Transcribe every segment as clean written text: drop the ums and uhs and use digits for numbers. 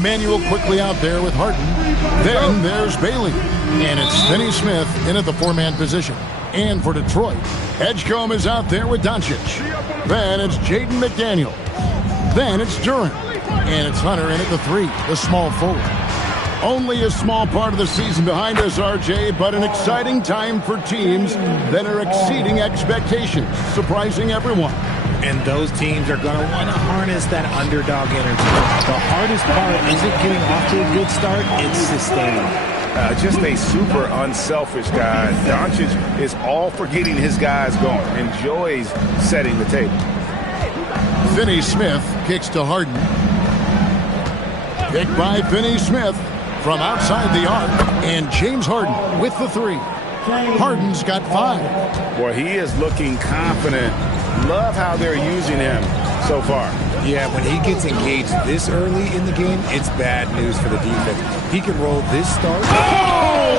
Manuel quickly out there with Harden. Then there's Bailey. And it's Finney Smith in at the four-man position. And for Detroit, Edgecombe is out there with Doncic. Then it's Jaden McDaniel. Then it's Durant. And it's Hunter in at the three, the small forward. Only a small part of the season behind us, RJ, but an exciting time for teams that are exceeding expectations, surprising everyone. And those teams are going to want to harness that underdog energy. The hardest part isn't getting off to a good start, it's sustaining. Just a super unselfish guy. Doncic is all for getting his guys going. Enjoys setting the table. Finney Smith kicks to Harden. Kick by Finney Smith from outside the arc. And James Harden with the three. Harden's got 5. Boy, he is looking confident. Love how they're using him so far. Yeah, when he gets engaged this early in the game, it's bad news for the defense. He can roll this start. Oh,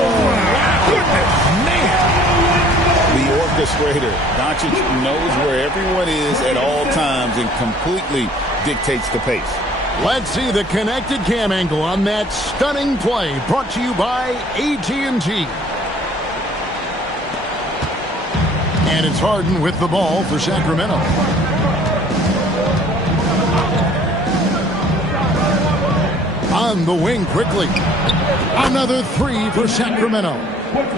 man. The orchestrator. Doncic knows where everyone is at all times and completely dictates the pace. Let's see the connected cam angle on that stunning play, brought to you by AT&T. And it's Harden with the ball for Sacramento. On the wing quickly. Another three for Sacramento.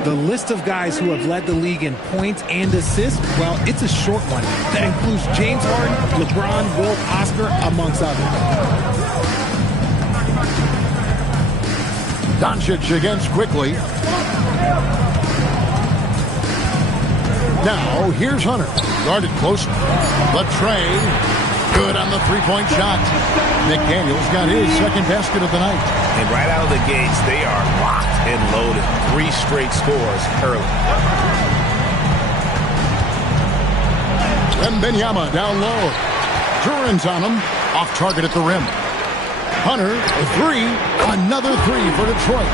The list of guys who have led the league in points and assists, well, it's a short one. That includes James Harden, LeBron, Wilt, Oscar, amongst others. Doncic against quickly. Now, here's Hunter. Guarded close. Latrey. Good on the three-point shot. McDaniel's got his second basket of the night. And right out of the gates, they are locked and loaded. 3 straight scores early. Wembanyama down low. Durant's on him. Off target at the rim. Hunter, a three. Another three for Detroit.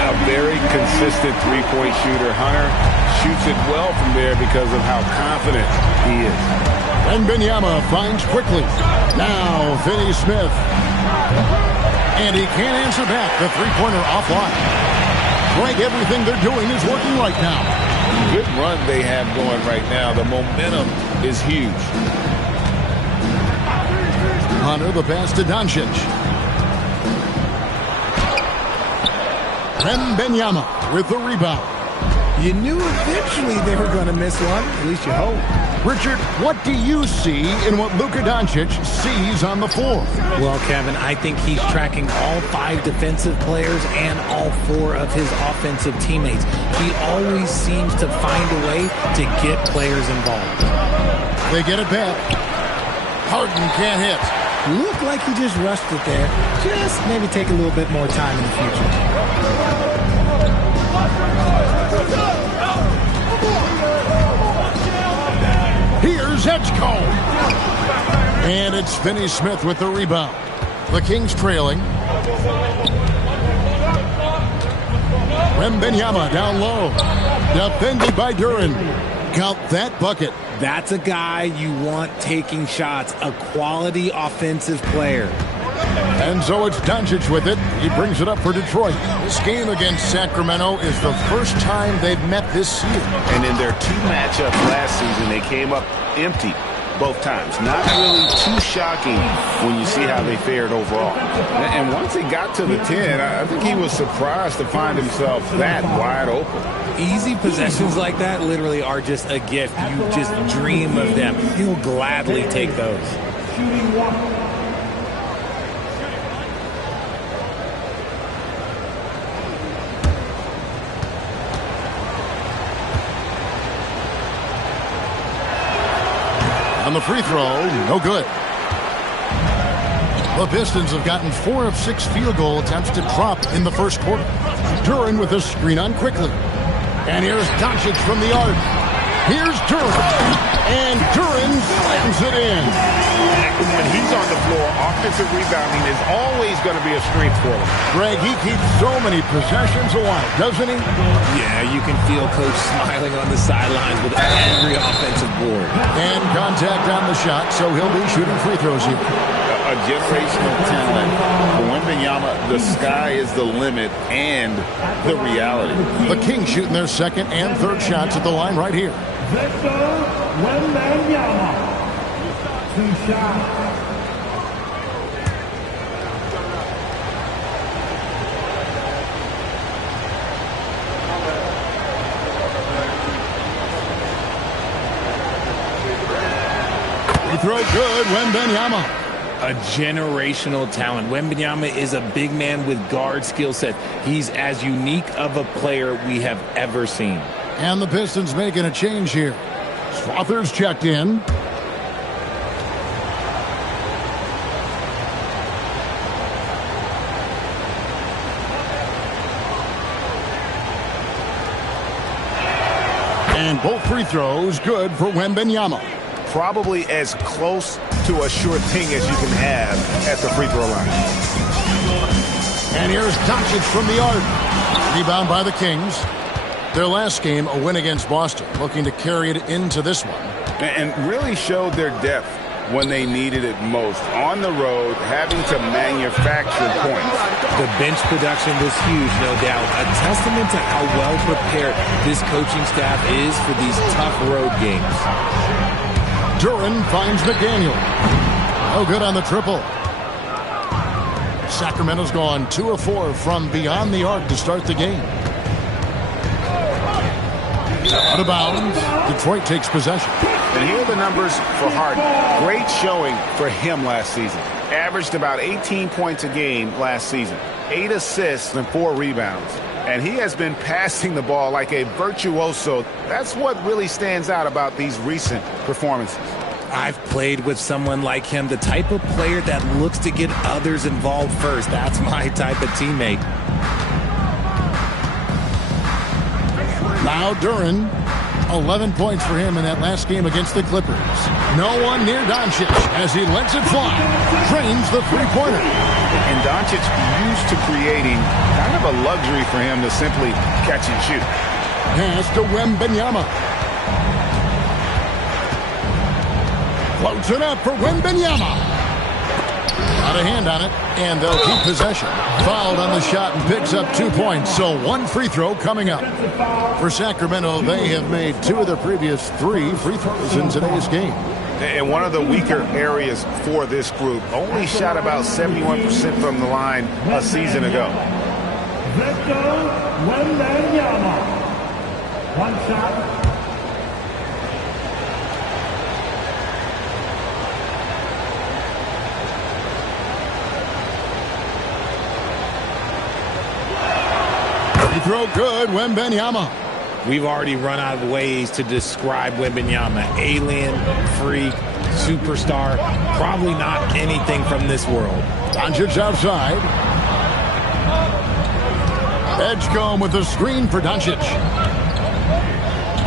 A very consistent three-point shooter. Hunter shoots it well from there because of how confident he is. Wembanyama finds quickly. Now Finney Smith. And he can't answer back. The three-pointer offline. Greg, everything they're doing is working right now. Good run they have going right now. The momentum is huge. Hunter, the pass to Doncic. Wembanyama with the rebound. You knew eventually they were going to miss one. At least you hope. Richard, what do you see in what Luka Doncic sees on the floor? Well, Kevin, I think he's tracking all 5 defensive players and all 4 of his offensive teammates. He always seems to find a way to get players involved. They get it back. Harden can't hit. Looked like he just rushed it there. Just maybe take a little bit more time in the future. Here's Edgecombe. And it's Finney Smith with the rebound. The Kings trailing. Wembanyama down low. Defended by Durant. Count that bucket. That's a guy you want taking shots. A quality offensive player. And so it's Doncic with it. He brings it up for Detroit. This game against Sacramento is the first time they've met this year. And in their 2 matchups last season, they came up empty both times. Not really too shocking when you see how they fared overall. And once he got to the 10, I think he was surprised to find himself that wide open. Easy possessions like that literally are just a gift. You just dream of them. He'll gladly take those. On the free throw, no good. The Pistons have gotten 4 of 6 field goal attempts to drop in the first quarter. Durant with a screen on quickly. And here's Doncic from the arc. Here's Durant. And Durant slams it in. When he's on the floor, offensive rebounding is always going to be a strength for him. Greg, he keeps so many possessions alive, doesn't he? Yeah, you can feel Coach smiling on the sidelines with every offensive board. And contact on the shot, so he'll be shooting free throws here. a generational talent. For Wembanyama, the sky is the limit and the reality. The Kings shooting their second and third shots at the line right here. Victor Wembanyama. 2 shots. Throw good, Wembanyama. A generational talent. Wembanyama is a big man with guard skill set. He's as unique of a player we have ever seen. And the Pistons making a change here. Strother's checked in. And both free throws good for Wembanyama. Probably as close to a sure thing as you can have at the free throw line. And here's Doncic from the arc. Rebound by the Kings. Their last game, a win against Boston, looking to carry it into this one. And really showed their depth when they needed it most. On the road, having to manufacture points. The bench production was huge, no doubt. A testament to how well prepared this coaching staff is for these tough road games. Duran finds McDaniel. No good on the triple. Sacramento's gone 2 of 4 from beyond the arc to start the game. Out of bounds. Detroit takes possession. And here are the numbers for Harden. Great showing for him last season. Averaged about 18 points a game last season. 8 assists and 4 rebounds. And he has been passing the ball like a virtuoso. That's what really stands out about these recent performances. I've played with someone like him, the type of player that looks to get others involved first. That's my type of teammate. Now Duran, 11 points for him in that last game against the Clippers. No one near Doncic as he lets it fly. Drains the three-pointer. And Doncic used to creating kind of a luxury for him to simply catch and shoot. Pass to Wembanyama. Floats it up for Wembanyama. Out of hand on it, and they'll keep possession. Fouled on the shot and picks up 2 points, so 1 free throw coming up. For Sacramento, they have made 2 of their previous 3 free throws in today's game. And one of the weaker areas for this group, only shot about 71% from the line a season ago. Victor Wembanyama. 1 shot. Throw good, Wembanyama. We've already run out of ways to describe Wembanyama. Alien, freak, superstar, probably not anything from this world. Doncic outside. Edgecombe with the screen for Doncic.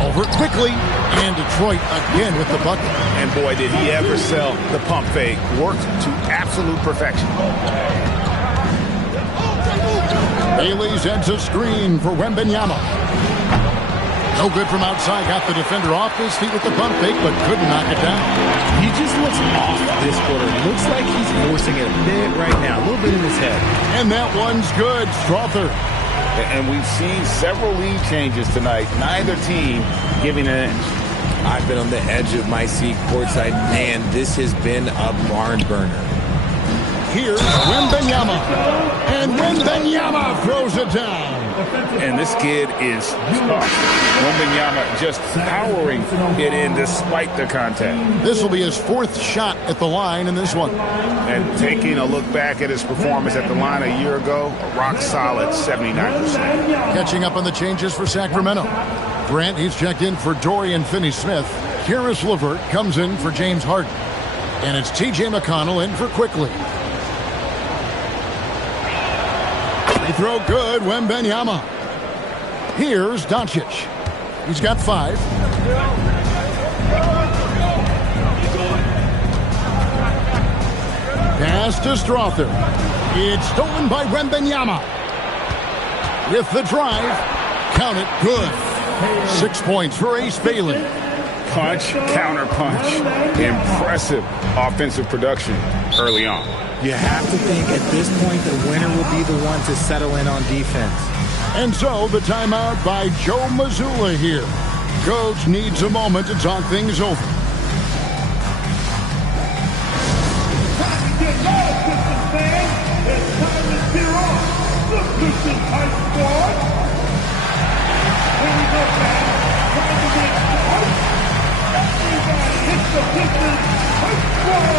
Over quickly, and Detroit again with the bucket. And boy, did he ever sell the pump fake. Worked to absolute perfection. Bailey sends a screen for Wembanyama. No good from outside. Got the defender off his feet with the pump fake, but couldn't knock it down. He just looks off this quarter. Looks like he's forcing it a bit right now. A little bit in his head. And that one's good. Strother. And we've seen several lead changes tonight. Neither team giving an inch. I've been on the edge of my seat courtside. Man, this has been a barn burner. Here's Wembanyama. And Wembanyama throws it down. And this kid is tough. Wembanyama just powering it in despite the contact. This will be his 4th shot at the line in this one. And taking a look back at his performance at the line a year ago, a rock solid 79%. Catching up on the changes for Sacramento. Grant, he's checked in for Dorian Finney-Smith. Karis LeVert comes in for James Harden. And it's T.J. McConnell in for Quickly. Free throw good, Wembanyama. Here's Doncic. He's got 5. Pass to Strother. It's stolen by Wembanyama. With the drive. Count it, good. 6 points for Ace Bailey. Punch, counter punch. Impressive offensive production. early on. You have to think at this point the winner will be the one to settle in on defense. And so the timeout by Joe Mazzulla here. Coach needs a moment to talk things over. Time to get low, Pistons fans. It's time to cheer on the Pistons High Squad. Here we go, fans. Time to get low. Everybody hit the Pistons High Squad.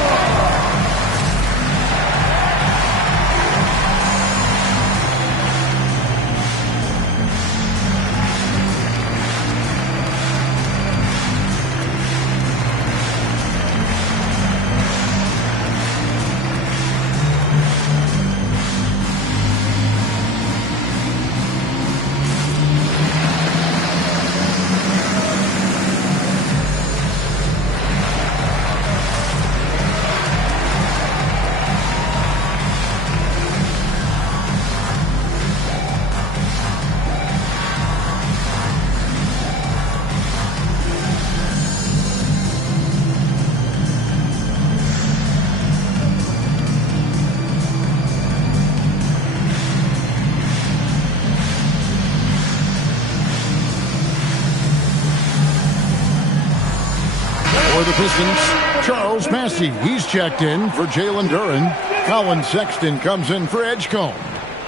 For the Pistons, Charles Massey. He's checked in for Jalen Duren. Colin Sexton comes in for Edgecombe.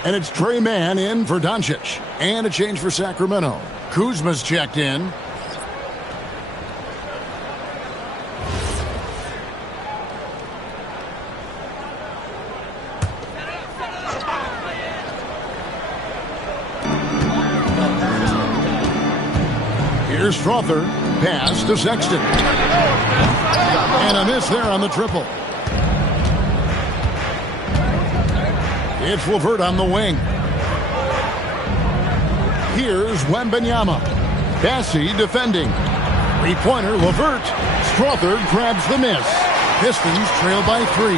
And it's Trey Mann in for Doncic. And a change for Sacramento. Kuzma's checked in. Here's Strother. Pass to Sexton. And a miss there on the triple. It's LeVert on the wing. Here's Wembanyama. Bassey defending. Three-pointer, LeVert. Strother grabs the miss. Pistons trail by 3.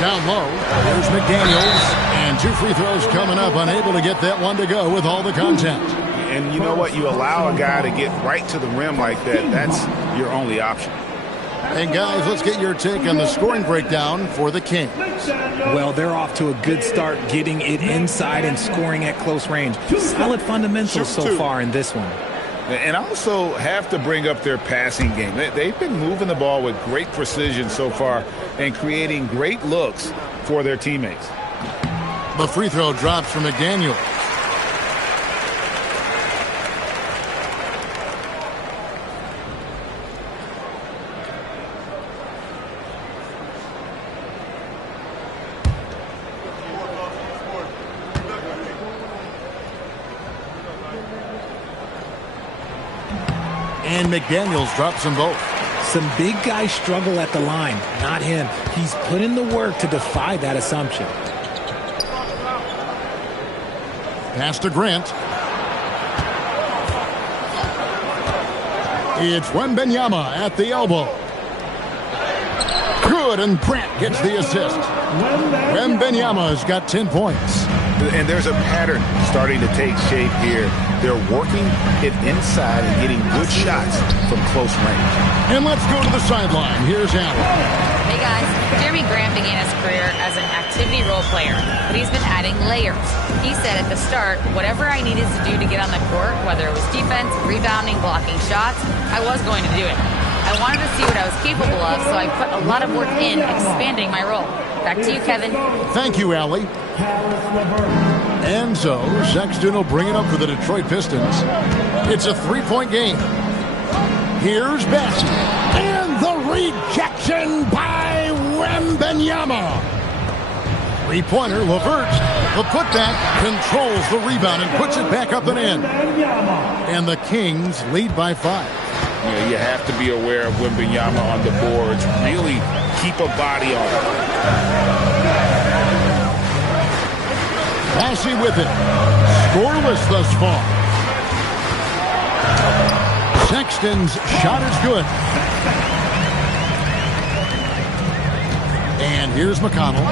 Down low, here's McDaniels. And 2 free throws coming up, unable to get that one to go with all the contact. And you know what? You allow a guy to get right to the rim like that. That's your only option. And guys, let's get your take on the scoring breakdown for the Kings. Well, they're off to a good start getting it inside and scoring at close range. Solid fundamentals so far in this one. And I also have to bring up their passing game. They've been moving the ball with great precision so far and creating great looks for their teammates. The free throw drops from McDaniel. And McDaniels drops them both. Some big guys struggle at the line, not him. He's put in the work to defy that assumption. Pass to Grant. It's Wembanyama at the elbow. Good, and Grant gets the assist. Wembanyama's got 10 points. And there's a pattern starting to take shape here. They're working it inside and getting good shots from close range. And let's go to the sideline. Here's Allen. Hey guys, Jeremy Graham began his career as an activity role player, but he's been adding layers. He said at the start, whatever I needed to do to get on the court, whether it was defense, rebounding, blocking shots, I was going to do it. I wanted to see what I was capable of, so I put a lot of work in expanding my role. Back to you, Kevin. Thank you, Allie. And so Sexton will bring it up for the Detroit Pistons. It's a 3-point game. Here's Bassey. And the rejection by Wembanyama. Three-pointer, LeVert. The putback controls the rebound and puts it back up and in. And the Kings lead by 5. Yeah, you have to be aware of Wembanyama on the boards. Really keep a body on it. Bassey with it. Scoreless thus far. Sexton's shot is good. And here's McConnell.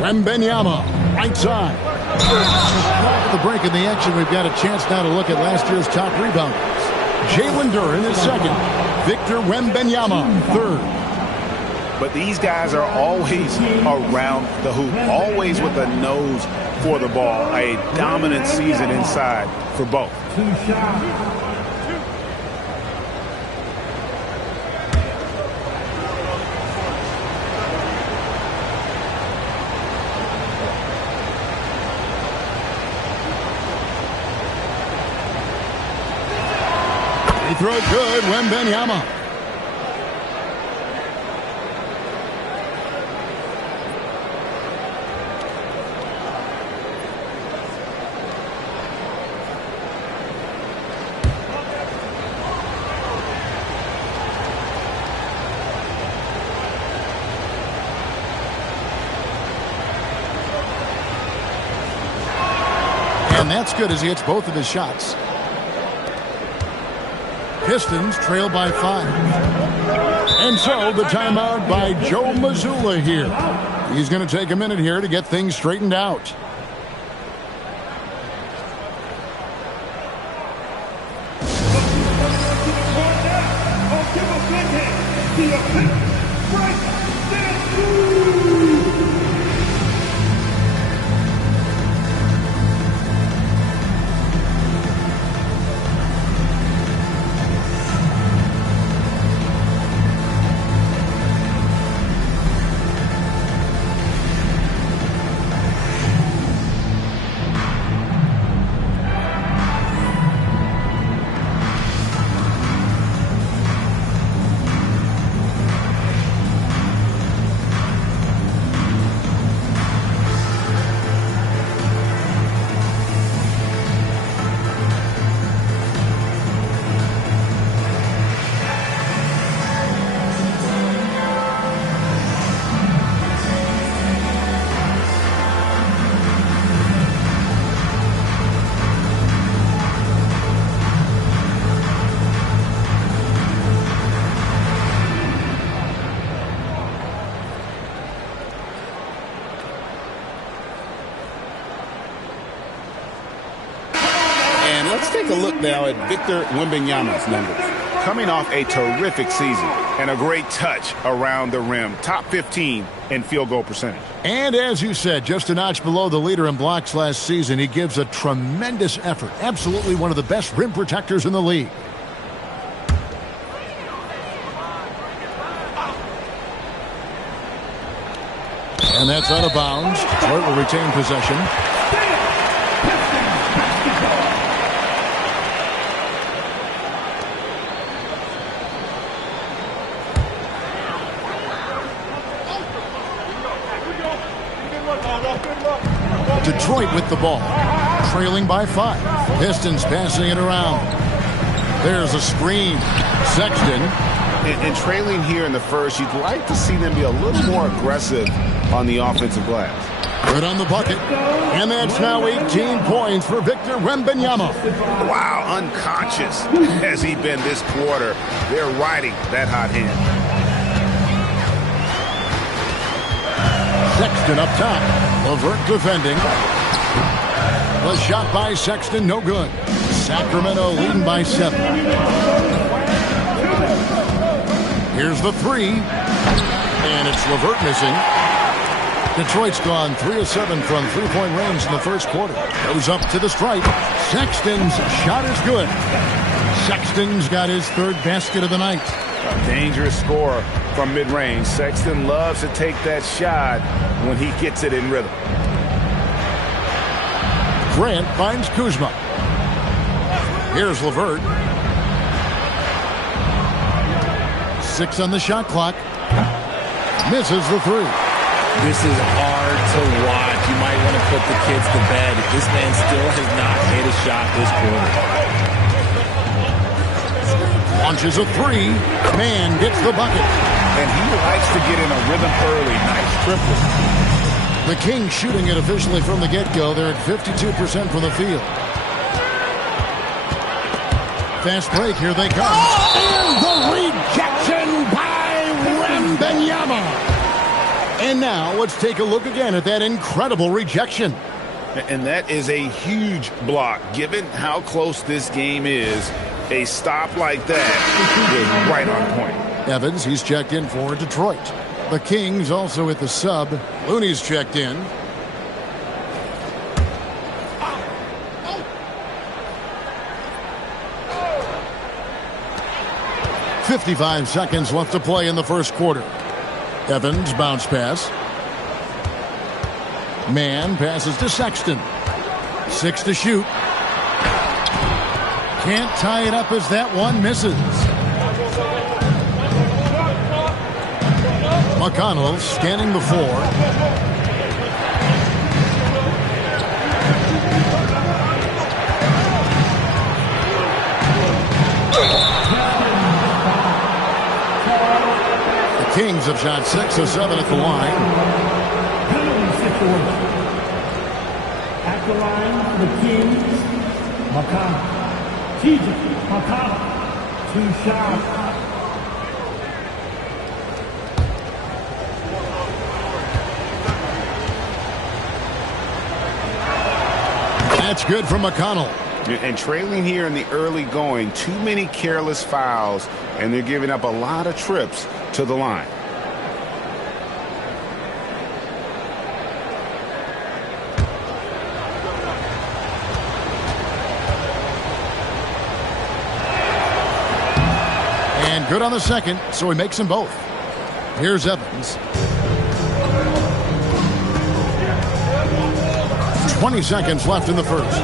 Wembanyama, right side. At the break in the action, we've got a chance now to look at last year's top rebounders. Jalen Duren is second. Victor Wembanyama third. But these guys are always around the hoop, always with a nose for the ball. A dominant season inside for both. Two shots. He throws good, Wembanyama. And that's good as he hits both of his shots. Pistons trail by 5. And so the timeout by Joe Mazzulla here. He's going to take a minute here to get things straightened out. Let's take a look now at Victor Wembanyama's numbers. Coming off a terrific season and a great touch around the rim. Top 15 in field goal percentage. And as you said, just a notch below the leader in blocks last season. He gives a tremendous effort. Absolutely one of the best rim protectors in the league. And that's out of bounds. Detroit will retain possession. Detroit with the ball, trailing by 5. Pistons passing it around. There's a screen. Sexton. And trailing here in the first, you'd like to see them be a little more aggressive on the offensive glass. Good on the bucket. And that's now 18 points for Victor Wembanyama. Wow, unconscious has he been this quarter. They're riding that hot hand. Sexton up top. LeVert defending. The shot by Sexton, no good. Sacramento leading by 7. Here's the 3. And it's LeVert missing. Detroit's gone 3 of 7 from three-point range in the first quarter. Goes up to the stripe. Sexton's shot is good. Sexton's got his 3rd basket of the night. A dangerous scorer from mid-range. Sexton loves to take that shot when he gets it in rhythm. Grant finds Kuzma. Here's LeVert. 6 on the shot clock. Misses the 3. This is hard to watch. You might want to put the kids to bed. This man still has not hit a shot this quarter. Launches a 3. Man gets the bucket. And he likes to get in a rhythm early. Nice triple. The Kings shooting it officially from the get-go. They're at 52% from the field. Fast break. Here they come. And the rejection by Wembanyama. And now let's take a look again at that incredible rejection. And that is a huge block. Given how close this game is, a stop like that was right on point. Evans, he's checked in for Detroit. The Kings also at the sub. Looney's checked in. .55 seconds left to play in the first quarter. Evans, bounce pass. Mann passes to Sexton. 6 to shoot. Can't tie it up as that one misses. McConnell scanning the floor. The Kings have shot 6 of 7 at the line. At the line for the Kings, McConnell. TJ McConnell, 2 shots. That's good from McConnell. And trailing here in the early going, too many careless fouls, and they're giving up a lot of trips to the line. And good on the second, so he makes them both. Here's Evans. 20 seconds left in the first.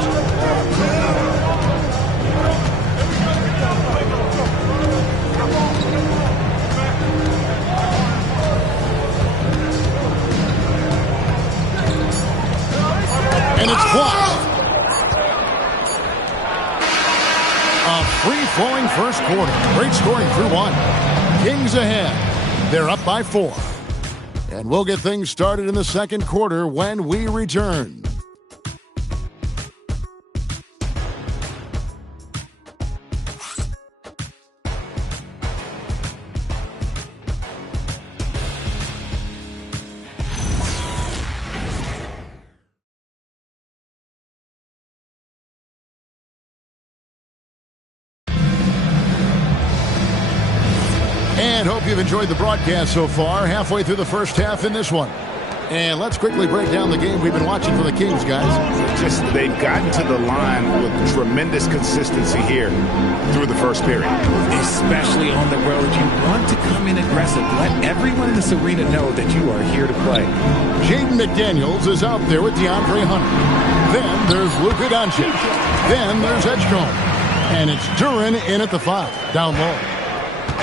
And it's blocked. A free-flowing first quarter. Great scoring through 1. Kings ahead. They're up by 4. And we'll get things started in the second quarter when we return. And hope you've enjoyed the broadcast so far. Halfway through the first half in this one. And let's quickly break down the game we've been watching for the Kings, guys. They've gotten to the line with tremendous consistency here through the first period. Especially on the road, you want to come in aggressive. Let everyone in this arena know that you are here to play. Jaden McDaniels is out there with DeAndre Hunter. Then there's Luka Doncic. Then there's Edgecombe. And it's Duren in at the 5, down low.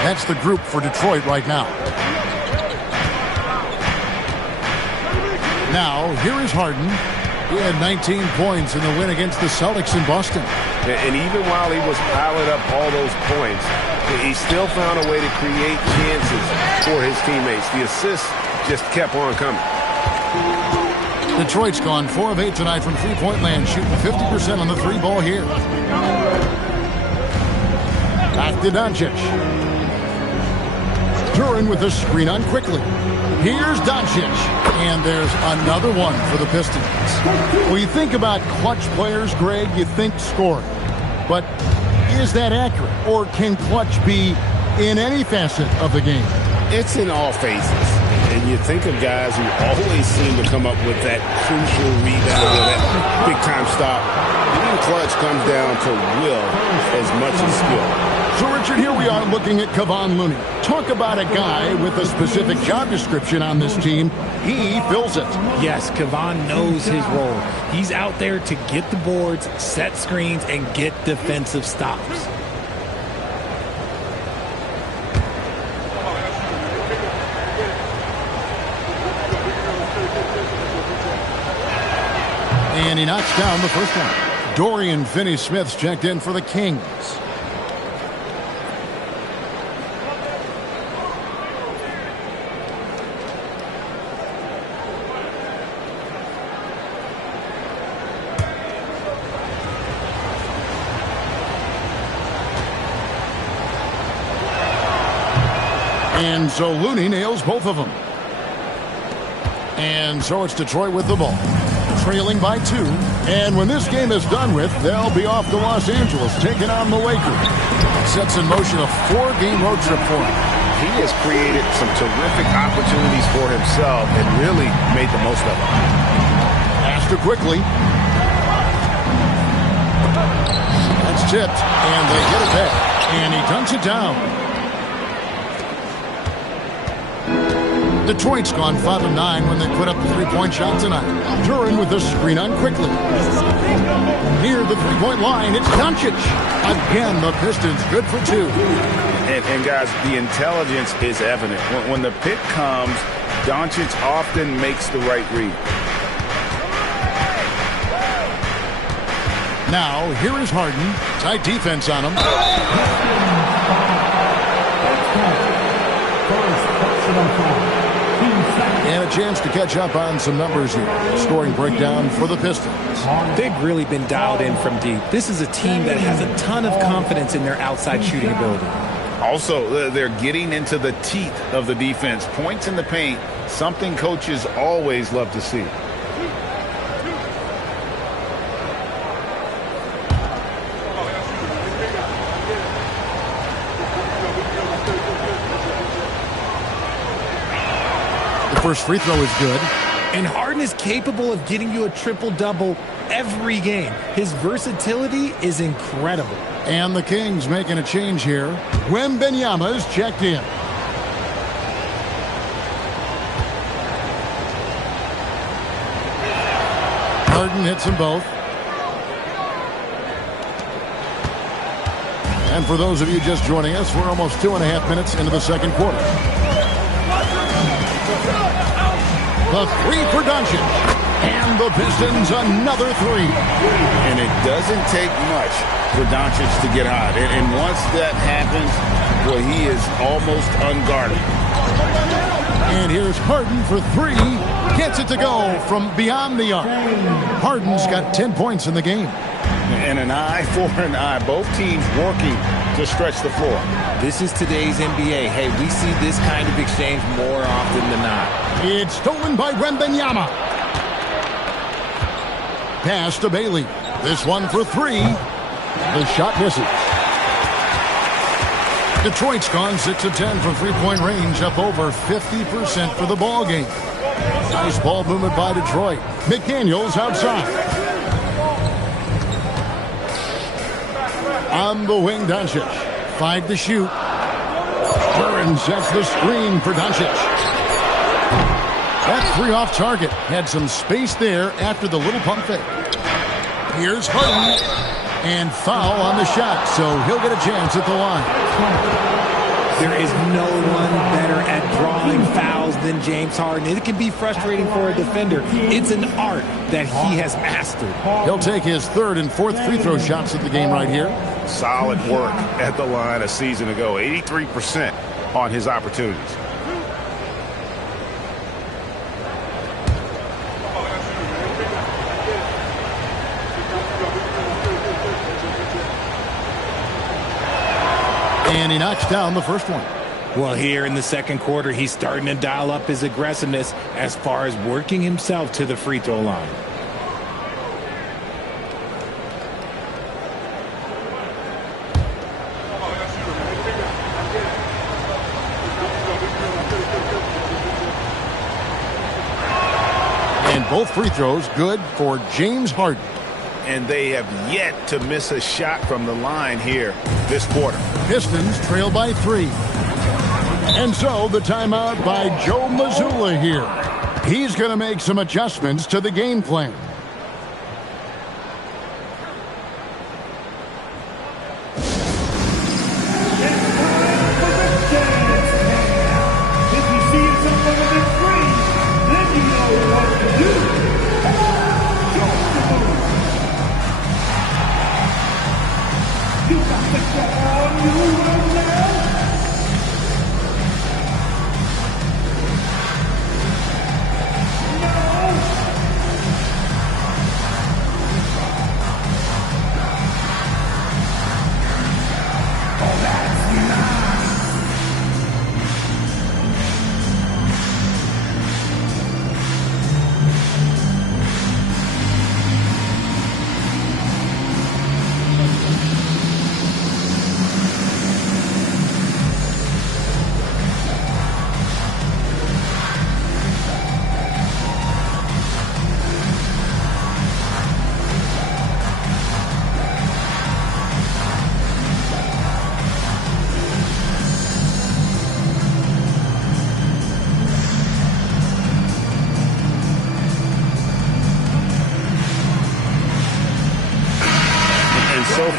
That's the group for Detroit right now. Now, here is Harden. He had 19 points in the win against the Celtics in Boston. And even while he was piling up all those points, he still found a way to create chances for his teammates. The assists just kept on coming. Detroit's gone 4 of 8 tonight from three-point land, shooting 50% on the 3-ball here. Back to Doncic. Duren with a screen on quickly. Here's Doncic. And there's another one for the Pistons. When you think about clutch players, Greg, you think scoring. But is that accurate? Or can clutch be in any facet of the game? It's in all phases. And you think of guys who always seem to come up with that crucial rebound or that big-time stop. Even clutch comes down to will as much as skill. So, Richard, here we are looking at Kevon Looney. Talk about a guy with a specific job description on this team. He fills it. Yes, Kevon knows his role. He's out there to get the boards, set screens, and get defensive stops. And he knocks down the first one. Dorian Finney-Smith's checked in for the Kings. And so Looney nails both of them. And so it's Detroit with the ball. trailing by 2. And when this game is done with, they'll be off to Los Angeles, taking on the Lakers. Sets in motion a 4-game road trip for him. He has created some terrific opportunities for himself and really made the most of them. Pass to quickly. That's tipped, and they get it back. And he dunks it down. Detroit's gone 5-9 when they put up the 3-point shot tonight. Duran with the screen on quickly. Near the 3-point line, it's Doncic. Again, the Pistons good for 2. And guys, the intelligence is evident. When the pick comes, Doncic often makes the right read. Now, here is Harden. Tight defense on him. And a chance to catch up on some numbers here. Scoring breakdown for the Pistons. They've really been dialed in from deep. This is a team that has a ton of confidence in their outside shooting ability. Also, they're getting into the teeth of the defense. Points in the paint, something coaches always love to see. First free throw is good. And Harden is capable of getting you a triple-double every game. His versatility is incredible. And the Kings making a change here. Wembanyama's checked in. Harden hits them both. And for those of you just joining us, we're almost 2.5 minutes into the second quarter. The 3 for Doncic. And the Pistons another 3. And it doesn't take much for Doncic to get hot. And once that happens, well, he is almost unguarded. And here's Harden for 3. Gets it to go from beyond the arc. Harden's got 10 points in the game. And an eye for an eye. Both teams working to stretch the floor. This is today's NBA. Hey, we see this kind of exchange more often than not. It's stolen by Wembanyama. Pass to Bailey. This one for 3. The shot misses. Detroit's gone 6 of 10 from 3-point range, up over 50% for the ball game. Nice ball movement by Detroit. McDaniels outside. On the wing, Doncic. 5 to shoot. Duran sets the screen for Doncic. That 3 off target. Had some space there after the little pump fake. Here's Harden. And foul on the shot, so he'll get a chance at the line. There is no one better at drawing fouls than James Harden. It can be frustrating for a defender. It's an art that he has mastered. He'll take his 3rd and 4th free throw shots of the game right here. Solid work at the line a season ago. 83% on his opportunities. And he knocks down the first one. Well, here in the second quarter, he's starting to dial up his aggressiveness as far as working himself to the free throw line. And both free throws good for James Harden. And they have yet to miss a shot from the line here this quarter. Pistons trail by 3. And so the timeout by Joe Mazzulla here. He's going to make some adjustments to the game plan. If you see yourself on the big screen, then you know what to do. You got the ball on you right now.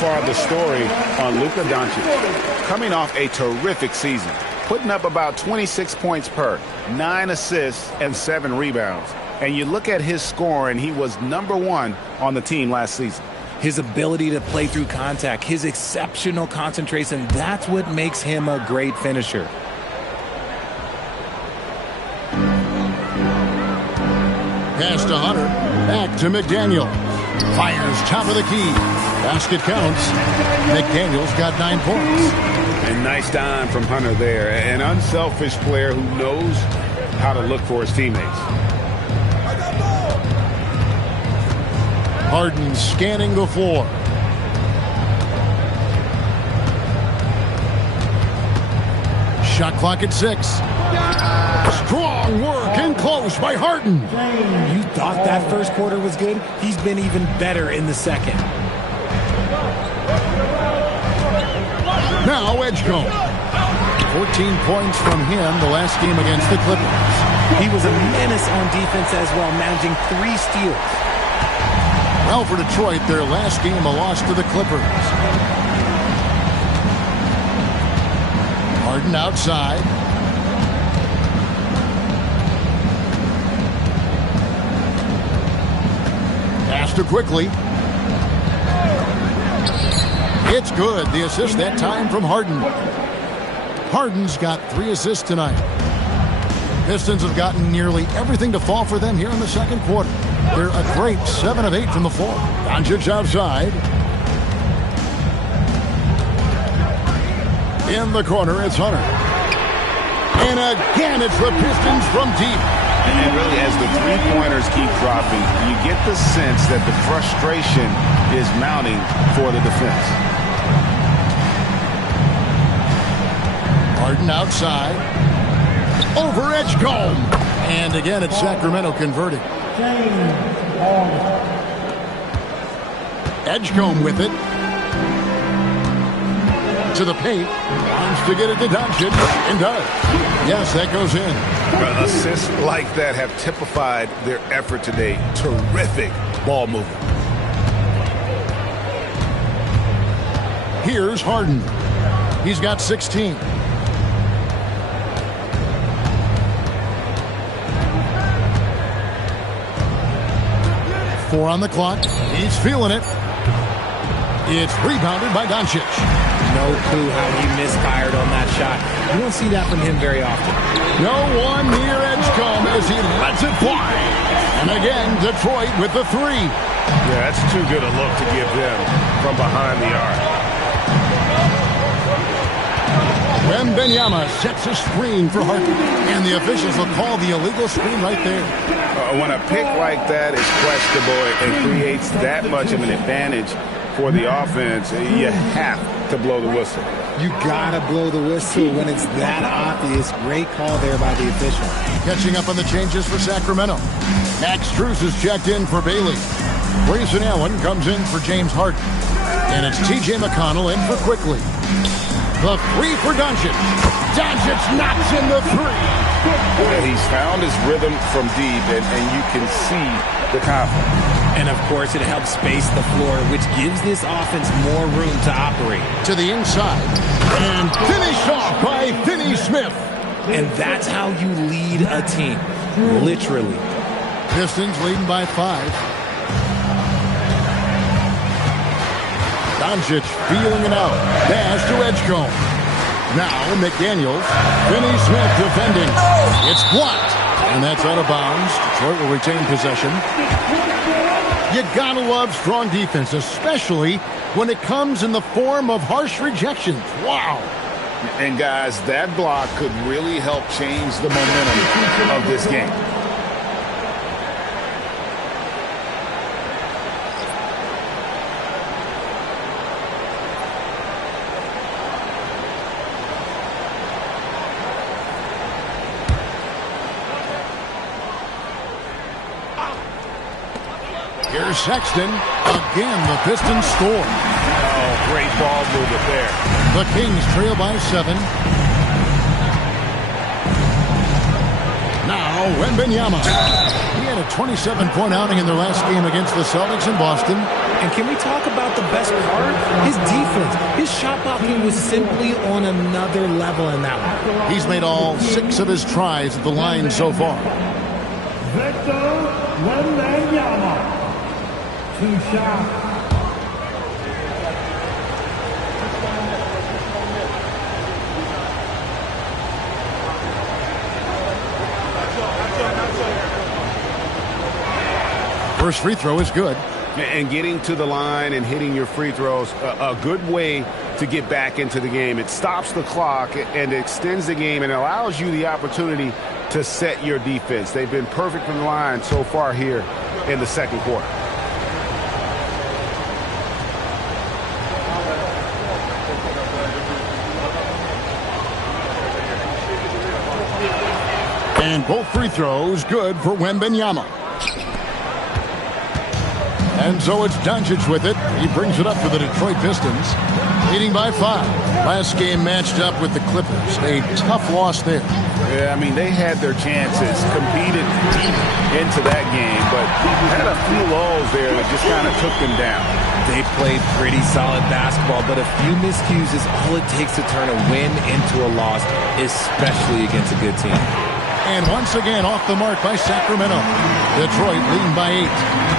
far the story on Luka Doncic. Coming off a terrific season, putting up about 26 points per, 9 assists, and 7 rebounds. And you look at his score, and he was #1 on the team last season. His ability to play through contact, his exceptional concentration, that's what makes him a great finisher. Pass to Hunter. Back to McDaniel. Fires top of the key. Basket counts. McDaniel's got 9 points. And nice dime from Hunter there. An unselfish player who knows how to look for his teammates. Harden scanning the floor. Shot clock at 6. Strong work and close by Harden. You thought that first quarter was good? He's been even better in the second. Now Edgecombe. 14 points from him the last game against the Clippers. He was a menace on defense as well, managing 3 steals. Well, for Detroit, their last game a loss to the Clippers. Harden outside. Pass to quickly. It's good. The assist that time from Harden. Harden's got 3 assists tonight. Pistons have gotten nearly everything to fall for them here in the second quarter. They're a great 7 of 8 from the floor. Doncic outside. In the corner, it's Hunter. And again, it's the Pistons from deep. And really, as the three-pointers keep dropping, you get the sense that the frustration is mounting for the defense. Harden outside. Over Edgecombe. And again, it's Sacramento converting. Edgecombe with it. To the paint. Wants to get it to Doncic. And does. Yes, that goes in. Assists like that have typified their effort today. Terrific ball movement. Here's Harden. He's got 16. Four on the clock. He's feeling it. It's rebounded by Doncic. No clue how he misfired on that shot. You don't see that from him very often. No one near Edgecombe as he lets it fly. And again, Detroit with the 3. Yeah, that's too good a look to give them from behind the arc. Wembanyama sets a screen for Harden. And the officials will call the illegal screen right there. When a pick like that is questionable and creates that much of an advantage for the offense, you have to blow the whistle. You gotta blow the whistle when it's that obvious. Great call there by the official. Catching up on the changes for Sacramento. Max Strus is checked in for Bailey. Grayson Allen comes in for James Harden. And it's T.J. McConnell in for Quickly. The 3 for Doncic. Doncic knocks in the 3. Yeah, he's found his rhythm from deep, and you can see the confidence. And, of course, it helps space the floor, which gives this offense more room to operate. To the inside. And finished off by Finney Smith. And that's how you lead a team. Literally. Pistons leading by 5. Doncic feeling it out. Pass to Edgecombe. Now McDaniels. Finney Smith defending. It's blocked. And that's out of bounds. Detroit will retain possession. You gotta love strong defense, especially when it comes in the form of harsh rejections. Wow. And guys, that block could really help change the momentum of this game. Here's Sexton. Again, the Pistons score. Oh, great ball movement there. The Kings trail by 7. Now Now, Wembanyama. He had a 27-point outing in their last game against the Celtics in Boston. And can we talk about the best part? His defense. His shot blocking was simply on another level in that one. He's made all 6 of his tries at the line so far. Victor Wembanyama. 2 shots. First free throw is good. And getting to the line and hitting your free throws, a good way to get back into the game. It stops the clock and extends the game and allows you the opportunity to set your defense. They've been perfect from the line so far here in the second quarter. And both free throws good for Wembanyama. And so it's Doncic with it. He brings it up for the Detroit Pistons, leading by 5. Last game matched up with the Clippers. A tough loss there. Yeah, I mean, they had their chances, competed deep into that game, but had a few lulls there that just kind of took them down. They played pretty solid basketball, but a few miscues is all it takes to turn a win into a loss, especially against a good team. And once again, off the mark by Sacramento. Detroit leading by 8.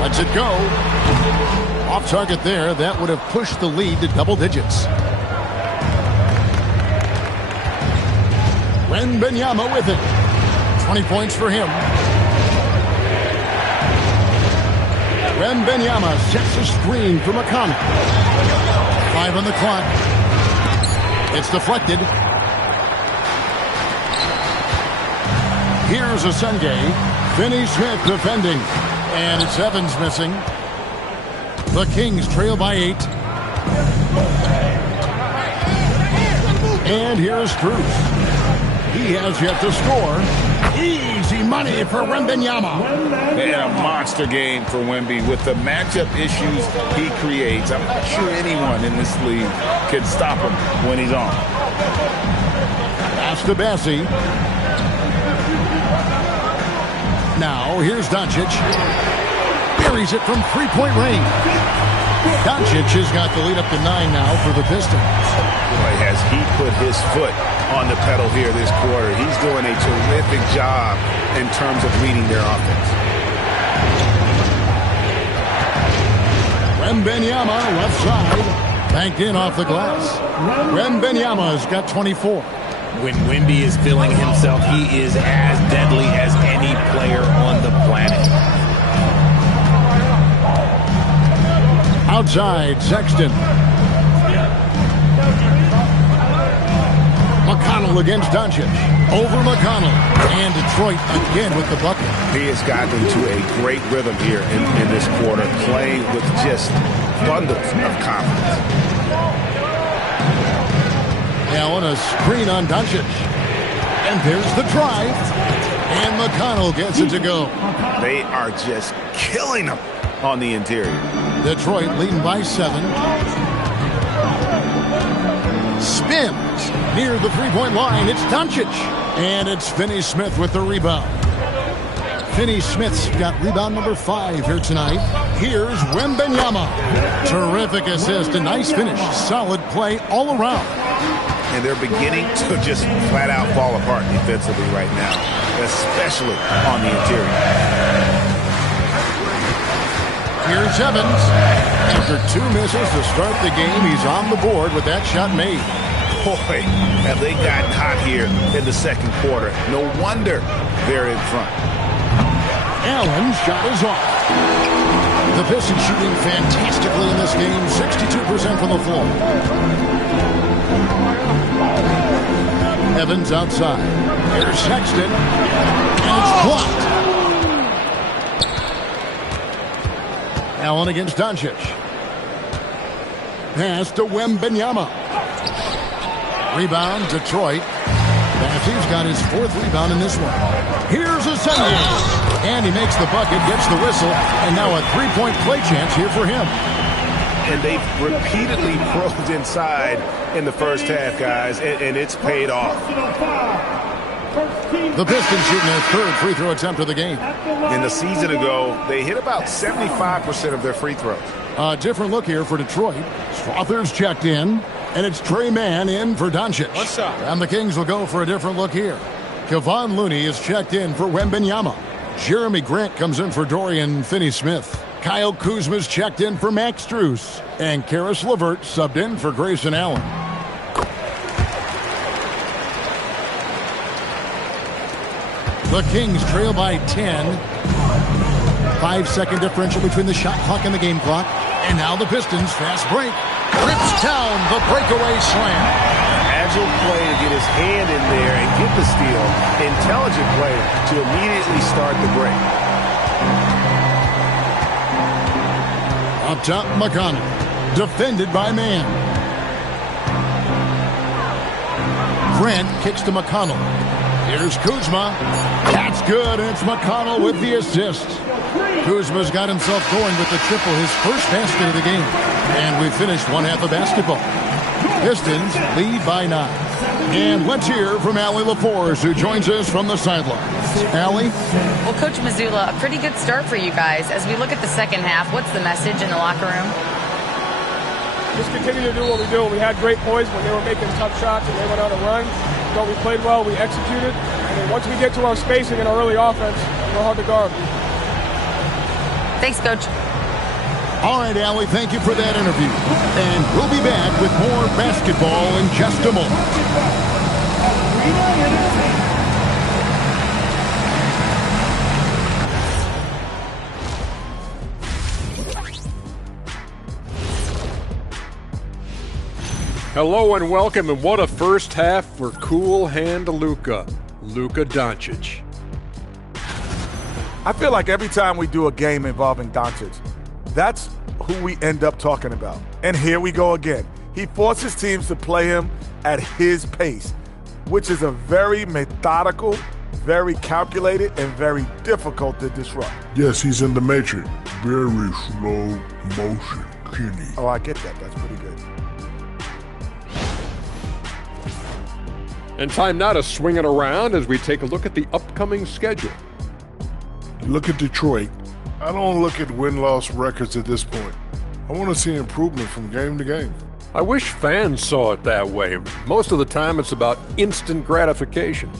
Lets it go. Off target there. That would have pushed the lead to double digits. Wembanyama with it. 20 points for him. Wembanyama sets a screen for McConnell. 5 on the clock. It's deflected. Here's a Sunday. Finney Smith defending. And it's Evans missing. The Kings trail by 8. And here's Cruz. He has yet to score. Easy money for Wembanyama. And a monster game for Wemby with the matchup issues he creates. I'm not sure anyone in this league can stop him when he's on. Pass to Bessie. Now, here's Doncic. Buries it from three-point range. Doncic has got the lead up to 9 now for the Pistons. Boy, has he put his foot on the pedal here this quarter. He's doing a terrific job in terms of leading their offense. Wembanyama, left side. Banked in off the glass. Wembanyama's got 24. When Wemby is feeling himself, he is as deadly as any player on the planet. Outside, Sexton. McConnell against Doncic. Over McConnell. And Detroit again with the bucket. He has gotten into a great rhythm here in this quarter, playing with just bundles of confidence. Now on a screen on Doncic. And there's the drive. And McConnell gets it to go. They are just killing them on the interior. Detroit leading by 7. Spins near the three-point line. It's Doncic. And it's Finney Smith with the rebound. Finney Smith's got rebound number 5 here tonight. Here's Wembanyama. Terrific assist. A nice finish. Solid play all around. And they're beginning to just flat out fall apart defensively right now, especially on the interior. Here's Evans. After 2 misses to start the game, he's on the board with that shot made. Boy, have they gotten hot here in the second quarter. No wonder they're in front. Allen's shot is off. The Pistons shooting fantastically in this game, 62% from the floor. Evans outside. Here's Sexton. And it's blocked. Allen against Doncic. Pass to Wembanyama. Rebound, Detroit. Bassey's got his 4th rebound in this one. Here's a Sunday. And he makes the bucket, gets the whistle, and now a 3-point play chance here for him. and they've repeatedly probed inside in the first half, guys, and it's paid off. The Pistons shooting their third free throw attempt of the game. In the season ago, they hit about 75% of their free throws. A different look here for Detroit. Strother's checked in, and it's Trey Mann in for Doncic. What's up? And the Kings will go for a different look here. Kevon Looney is checked in for Wembanyama. Jeremy Grant comes in for Dorian Finney-Smith. Kyle Kuzma's checked in for Max Strus. And Karis LeVert subbed in for Grayson Allen. The Kings trail by 10. 5-second differential between the shot clock and the game clock. And now the Pistons fast break. Rips down the breakaway slam. Agile play to get his hand in there and get the steal. Intelligent play to immediately start the break. Up top, McConnell. Defended by Mann. Grant kicks to McConnell. Here's Kuzma. That's good, and it's McConnell with the assist. Kuzma's got himself going with the triple, his first basket of the game. And we've finished one half of basketball. Pistons lead by 9. And let's hear from Allie LaForce, who joins us from the sidelines. Allie? Well, Coach Mazzulla, a pretty good start for you guys. As we look at the second half, what's the message in the locker room? Just continue to do what we do. We had great poise when they were making tough shots and they went on a run. So we played well, we executed. And then once we get to our spacing and our early offense, we're hard to guard. Thanks, Coach. All right, Allie, thank you for that interview. And we'll be back with more basketball in just a moment. Hello and welcome, and what a first half for Cool Hand Luka Doncic. I feel like every time we do a game involving Doncic, that's who we end up talking about. And here we go again. He forces teams to play him at his pace, which is a very methodical, very calculated, and very difficult to disrupt. Yes, he's in the matrix. Very slow motion, Kenny. Oh, I get that. That's pretty good. And time now to swing it around as we take a look at the upcoming schedule. Look at Detroit. I don't look at win-loss records at this point. I want to see improvement from game to game. I wish fans saw it that way. Most of the time it's about instant gratification.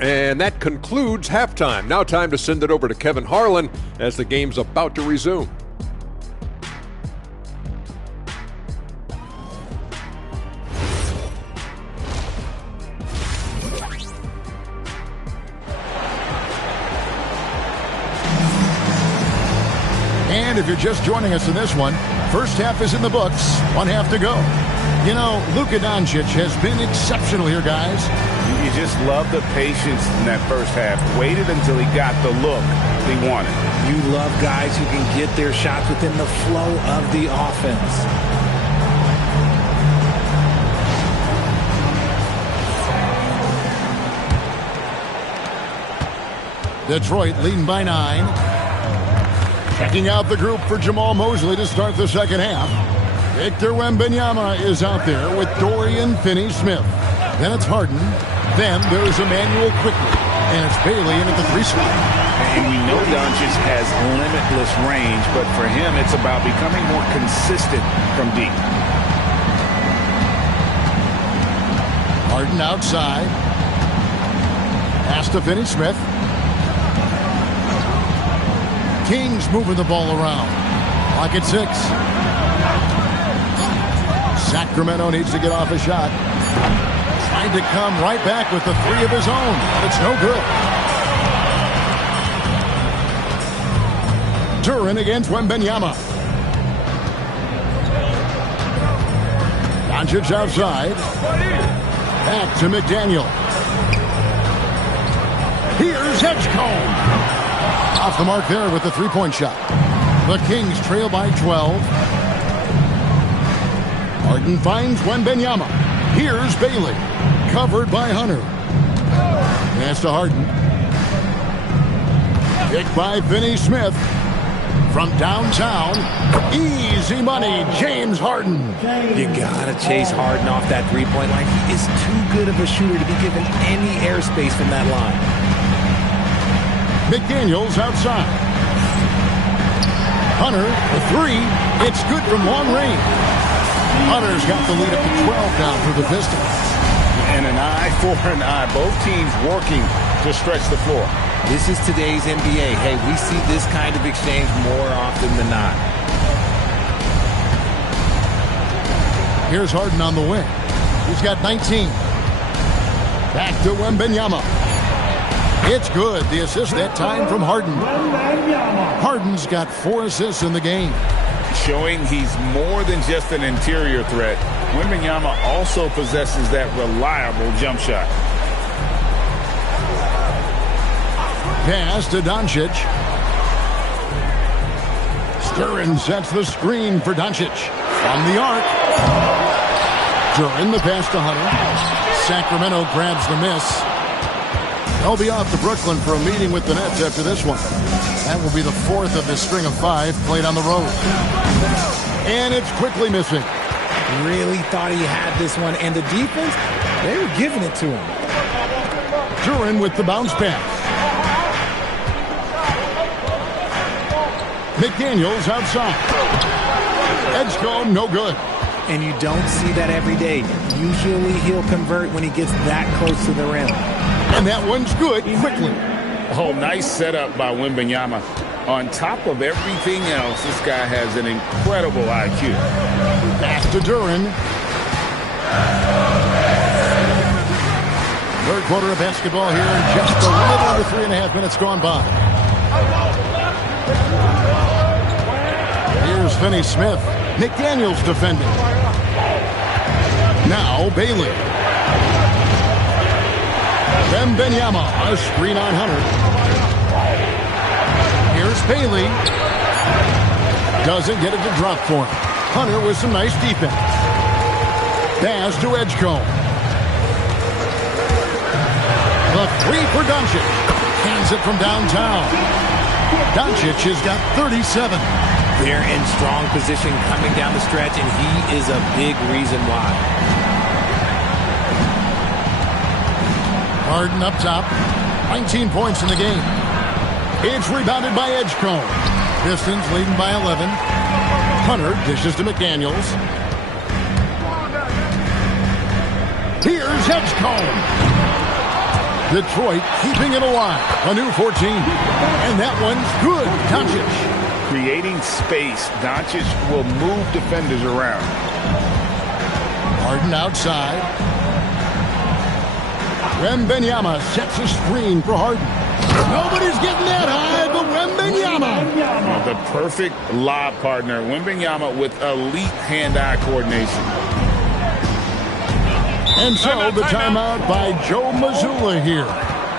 And that concludes halftime. Now time to send it over to Kevin Harlan as the game's about to resume. And if you're just joining us in this one, first half is in the books, one half to go. You know, Luka Doncic has been exceptional here, guys. You just love the patience in that first half. Waited until he got the look he wanted. You love guys who can get their shots within the flow of the offense. Detroit leading by 9. Checking out the group for Jamal Mosley to start the second half. Victor Wembanyama is out there with Dorian Finney-Smith. Then it's Harden. Then there's Emmanuel quickly. And it's Bailey in at the 3 spot. And we know Doncic has limitless range, but for him it's about becoming more consistent from deep. Harden outside. Pass to Finney-Smith. Kings moving the ball around. Clock at 6. Sacramento needs to get off a shot. Trying to come right back with the 3 of his own, but it's no good. Duran against Wembanyama. Doncic outside. Back to McDaniel. Here's Edgecombe. Off the mark there with the 3-point shot. The Kings trail by 12. Harden finds Wembanyama. Here's Bailey. Covered by Hunter. Pass to Harden. Kick by Finney-Smith. From downtown, easy money, James Harden. You gotta chase Harden off that three-point line. He is too good of a shooter to be given any airspace from that line. McDaniels outside. Hunter, the three. It's good from long range. Hunter's got the lead up to 12 now for the Pistons. And an eye for an eye. Both teams working to stretch the floor. This is today's NBA. Hey, we see this kind of exchange more often than not. Here's Harden on the wing. He's got 19. Back to Wembanyama. It's good. The assist that time from Harden. Harden's got 4 assists in the game. Showing he's more than just an interior threat. Wembanyama also possesses that reliable jump shot. Pass to Doncic. Duren sets the screen for Doncic. From the arc. Duren the pass to Hunter. Sacramento grabs the miss. They'll be off to Brooklyn for a meeting with the Nets after this one. That will be the 4th of the string of 5 played on the road. And it's quickly missing. Really thought he had this one, and the defense, they were giving it to him. Duren with the bounce pass. McDaniels outside. Edgecombe, no good. And you don't see that every day. Usually he'll convert when he gets that close to the rim. And that one's good quickly. Oh, nice setup by Wembanyama. On top of everything else, this guy has an incredible IQ. Back to Duren. Third quarter of basketball here in just a little over 3.5 minutes gone by. Here's Finney Smith. McDaniels defending. Now Bailey. Wembanyama, a screen on Hunter. Here's Bailey. Doesn't get it to drop for him. Hunter with some nice defense. Pass to Edgecombe. The three for Doncic. Hands it from downtown. Doncic has got 37. They're in strong position coming down the stretch, and he is a big reason why. Harden up top. 19 points in the game. It's rebounded by Edgecombe. Pistons leading by 11. Hunter dishes to McDaniels. Here's Edgecombe. Detroit keeping it alive. A new 14. And that one's good. Doncic. Creating space, Doncic will move defenders around. Harden outside. Wembanyama sets a screen for Harden. Nobody's getting that high, but Wembanyama. The perfect lob partner. Wembanyama with elite hand-eye coordination. And so the timeout by Joe Mazzulla here.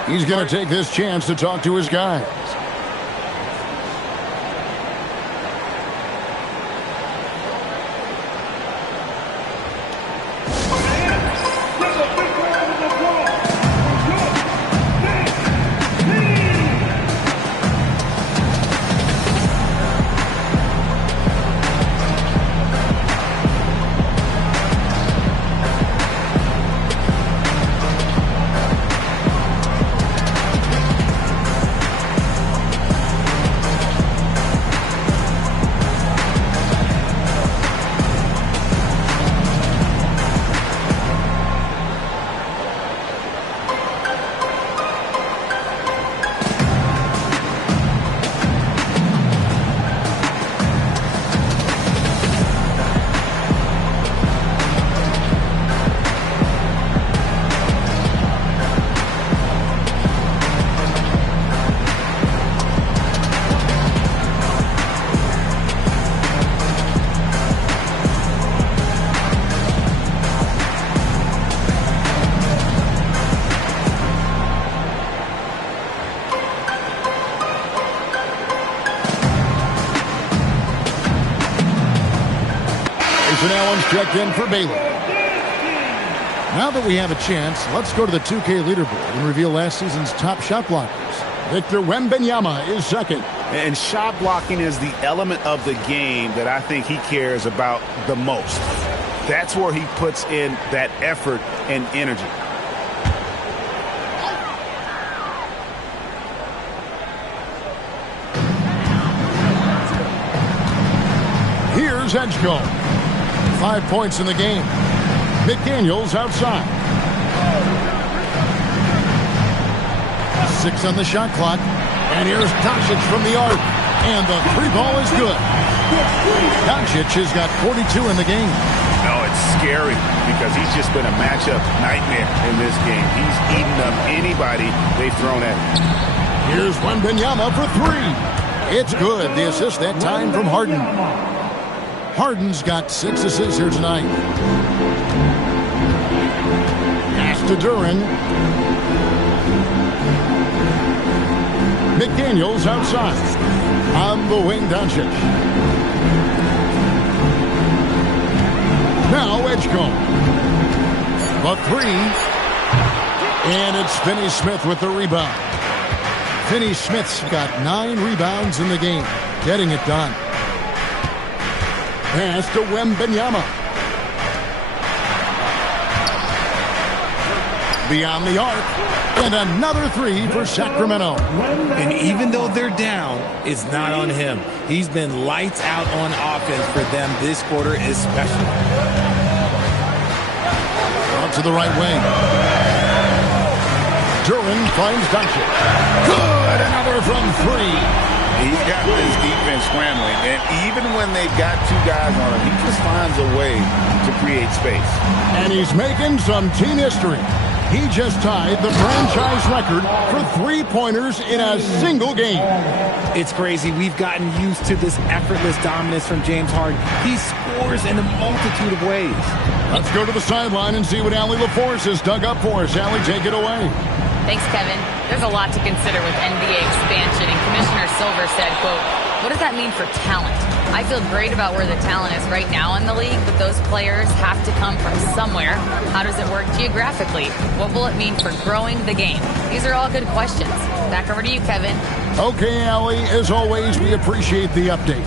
He's going to take this chance to talk to his guys. Checked in for Bailey. Now that we have a chance, let's go to the 2K leaderboard and reveal last season's top shot blockers. Victor Wembanyama is second. And shot blocking is the element of the game that I think he cares about the most. That's where he puts in that effort and energy. Here's Edgecombe. 5 points in the game. McDaniels outside. 6 on the shot clock. And here's Doncic from the arc. And the 3 ball is good. Doncic has got 42 in the game. No, it's scary because he's just been a matchup nightmare in this game. He's eaten up anybody they've thrown at him. Here's Wembanyama for 3. It's good. The assist that time from Harden. Harden's got 6 assists here tonight. Pass to Duran. McDaniels outside. On the wing, Doncic. Now Edgecombe. The 3. And it's Finney-Smith with the rebound. Finney-Smith's got 9 rebounds in the game. Getting it done. Pass to Wembanyama. Beyond the arc. And another 3 for Sacramento. And even though they're down, it's not on him. He's been lights out on offense for them this quarter especially. Out to the right wing. Duran finds Doncic. Good! Another from 3. He's got this defense scrambling, and even when they've got 2 guys on him, he just finds a way to create space. And he's making some team history. He just tied the franchise record for 3-pointers in a single game. It's crazy. We've gotten used to this effortless dominance from James Harden. He scores in a multitude of ways. Let's go to the sideline and see what Allie LaForce has dug up for us. Allie, take it away. Thanks, Kevin. There's a lot to consider with NBA expansion, and Commissioner Silver said, quote, "What does that mean for talent? I feel great about where the talent is right now in the league, but those players have to come from somewhere. How does it work geographically? What will it mean for growing the game?" These are all good questions. Back over to you, Kevin. Okay, Allie, as always, we appreciate the update.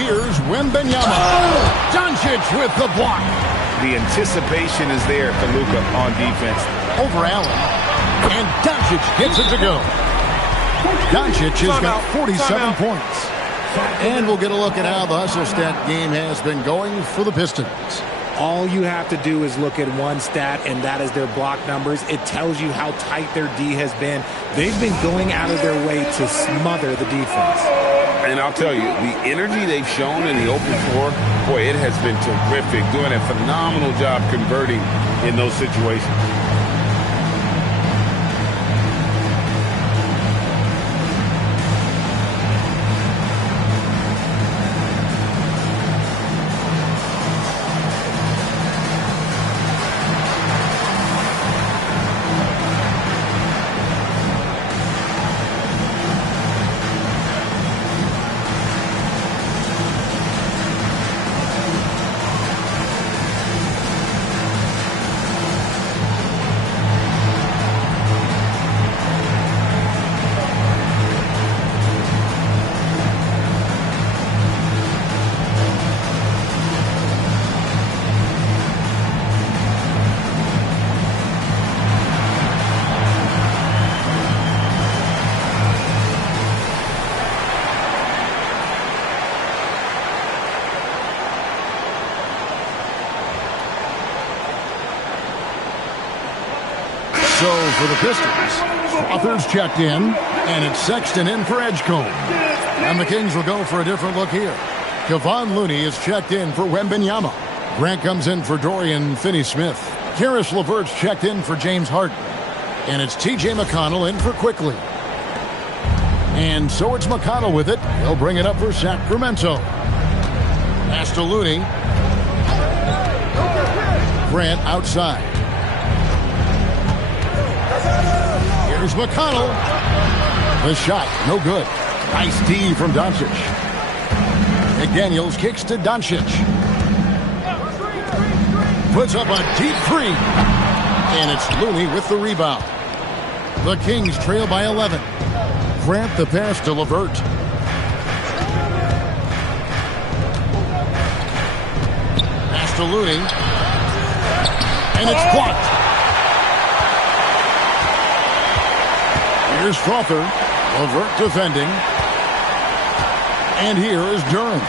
Here's Wembanyama. Doncic with the block. The anticipation is there for Luka on defense. Over Allen. And Doncic gets it to go. Doncic has got 47 points. And we'll get a look at how the hustle stat game has been going for the Pistons. All you have to do is look at one stat, and that is their block numbers. It tells you how tight their D has been. They've been going out of their way to smother the defense. And I'll tell you, the energy they've shown in the open floor, boy, it has been terrific. Doing a phenomenal job converting in those situations. So for the Pistons, Author's checked in, and it's Sexton in for Edgecombe. And the Kings will go for a different look here. Kevon Looney is checked in for Wembanyama. Grant comes in for Dorian Finney-Smith. Karis LeVert's checked in for James Harden. And it's T.J. McConnell in for Quickly. And so it's McConnell with it. He'll bring it up for Sacramento. Pass to Looney. Grant outside. Here's McConnell. The shot, no good. Nice D from Doncic. McDaniels kicks to Doncic. Puts up a deep three. And it's Looney with the rebound. The Kings trail by 11. Grant the pass to LeVert. Pass to Looney. And it's blocked. Here's Crawford. LeVert defending. And here is Duren.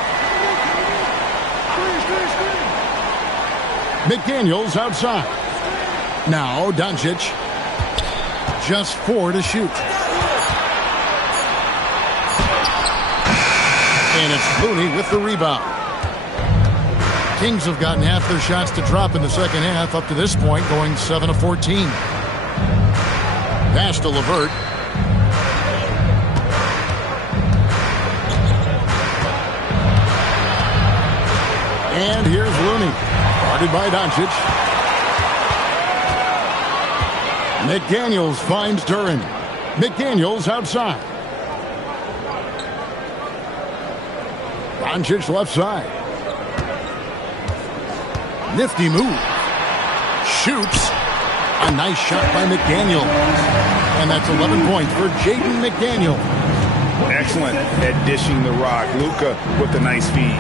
McDaniels outside. Now Doncic. Just 4 to shoot. And it's Looney with the rebound. Kings have gotten half their shots to drop in the second half up to this point, going 7 of 14. Pass to LeVert. And here's Looney. Guarded by Doncic. McDaniels finds Duren. McDaniels outside. Doncic left side. Nifty move. Shoots. A nice shot by McDaniels. And that's 11 points for Jaden McDaniels. Excellent at dishing the rock. Luka with a nice feed.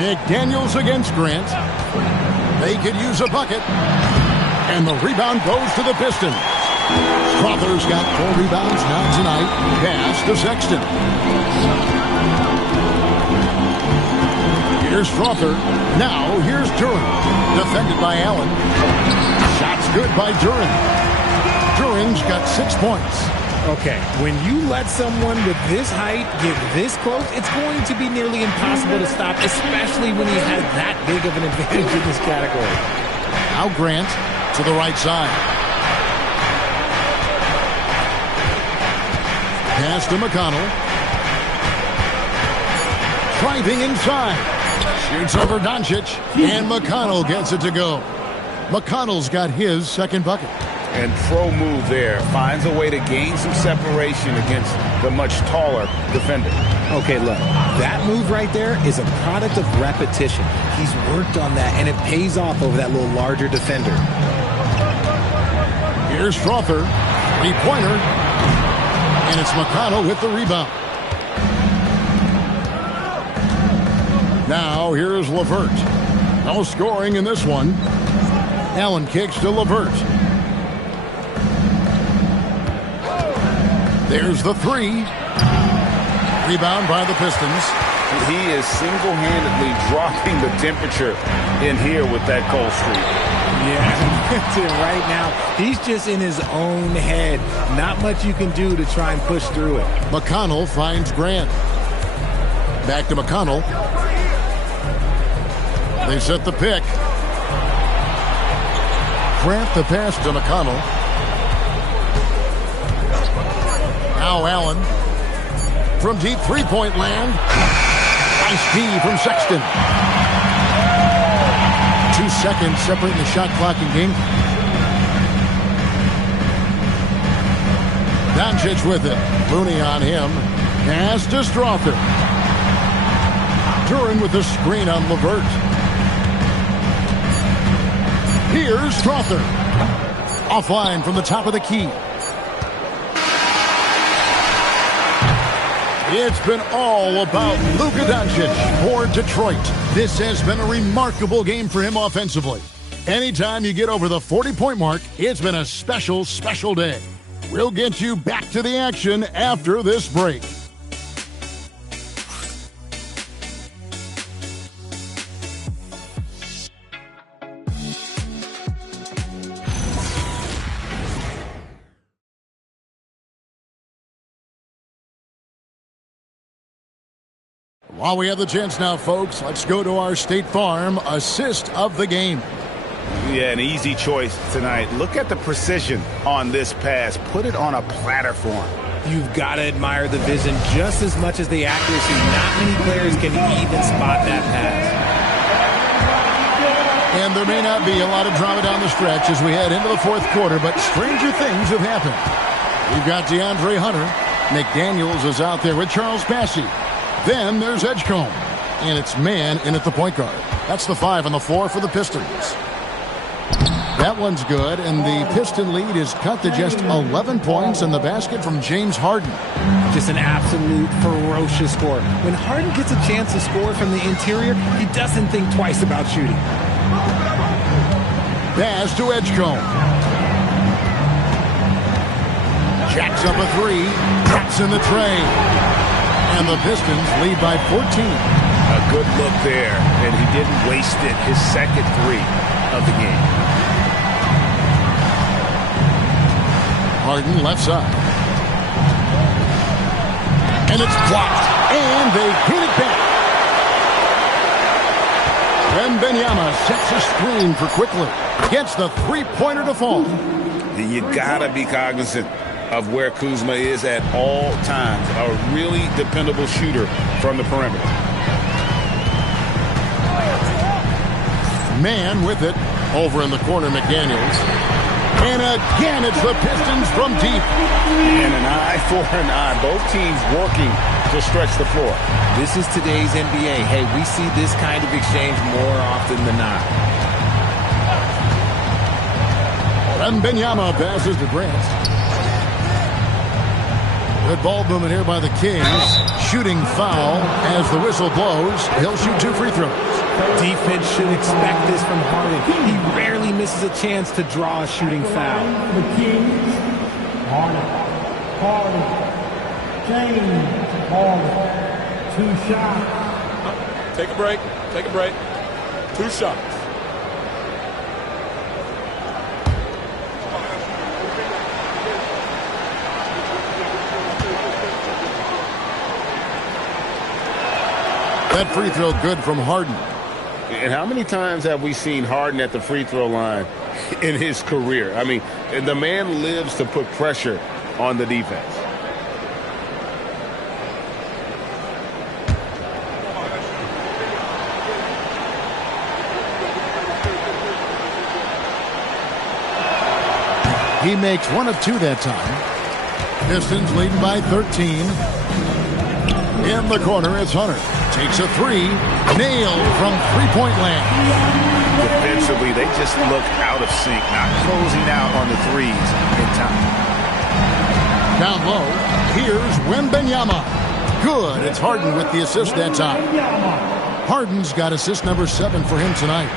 McDaniels against Grant. They could use a bucket. And the rebound goes to the Pistons. Crawford's got 4 rebounds now tonight. Pass to Sexton. Here's Crawford. Now here's Duren. Defended by Allen. Shots good by Duren. Duren's got 6 points. Okay, when you let someone with this height get this close, it's going to be nearly impossible to stop, especially when he has that big of an advantage in this category. Now Grant to the right side. Pass to McConnell. Driving inside. Shoots over Doncic. And McConnell gets it to go. McConnell's got his second bucket. And pro move there. Finds a way to gain some separation against the much taller defender. Okay, look, that move right there is a product of repetition. He's worked on that, and it pays off over that little larger defender. Here's Crawford. Three-pointer. And it's McConnell with the rebound. Now here's LeVert. No scoring in this one. Allen kicks to LeVert. There's the 3. Rebound by the Pistons. He is single-handedly dropping the temperature in here with that cold streak. Yeah, that's it right now. He's just in his own head. Not much you can do to try and push through it. McConnell finds Grant. Back to McConnell. They set the pick. Grant the pass to McConnell. Now Allen from deep three-point land. Nice D from Sexton. 2 seconds separating the shot clock and game. Doncic with it. Looney on him. Pass to Crawford. Duren with the screen on LeVert. Here's Crawford. Offline from the top of the key. It's been all about Luka Doncic for Detroit. This has been a remarkable game for him offensively. Anytime you get over the 40-point mark, it's been a special, special day. We'll get you back to the action after this break. While we have the chance now, folks, let's go to our State Farm assist of the game. Yeah, an easy choice tonight. Look at the precision on this pass. Put it on a platter for him. You've got to admire the vision just as much as the accuracy. Not many players can even spot that pass. And there may not be a lot of drama down the stretch as we head into the fourth quarter, but stranger things have happened. We've got DeAndre Hunter. McDaniels is out there with Charles Passy. Then there's Edgecombe, and it's man in at the point guard. That's the 5 on the floor for the Pistons. That one's good, and the Piston lead is cut to just 11 points in the basket from James Harden. Just an absolute ferocious score. When Harden gets a chance to score from the interior, he doesn't think twice about shooting. Pass to Edgecombe. Jacks up a three, drops in the tray. And the Pistons lead by 14. A good look there, and he didn't waste it. His second three of the game. Harden left side. And it's blocked. And they hit it back. Wembanyama sets a screen for Quickly. Gets the three-pointer to fall. You gotta be cognizant of where Kuzma is at all times. A really dependable shooter from the perimeter. Man with it. Over in the corner, McDaniels. And again, it's the Pistons from deep. And an eye for an eye. Both teams working to stretch the floor. This is today's NBA. Hey, we see this kind of exchange more often than not. Wembanyama passes to Grant. Good ball movement here by the Kings. Shooting foul as the whistle blows. He'll shoot 2 free throws. Defense should expect this from Harden. He rarely misses a chance to draw a shooting foul. The Kings, Harden, James Harden, 2 shots. Take a break. Take a break. 2 shots. That free throw good from Harden. And how many times have we seen Harden at the free throw line in his career? I mean, the man lives to put pressure on the defense. He makes 1 of 2 that time. Pistons leading by 13. In the corner, it's Hunter. Takes a 3. Nailed from three-point land. Defensively, they just look out of sync, not closing out on the threes in time. Down low, here's Wembanyama. Good. It's Harden with the assist that time. Harden's got assist number 7 for him tonight.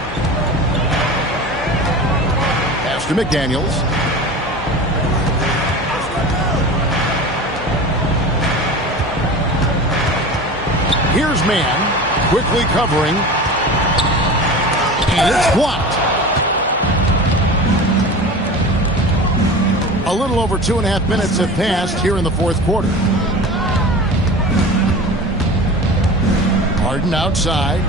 Pass to McDaniels. Here's Man, quickly covering, and it's blocked. A little over 2.5 minutes have passed here in the fourth quarter. Harden outside.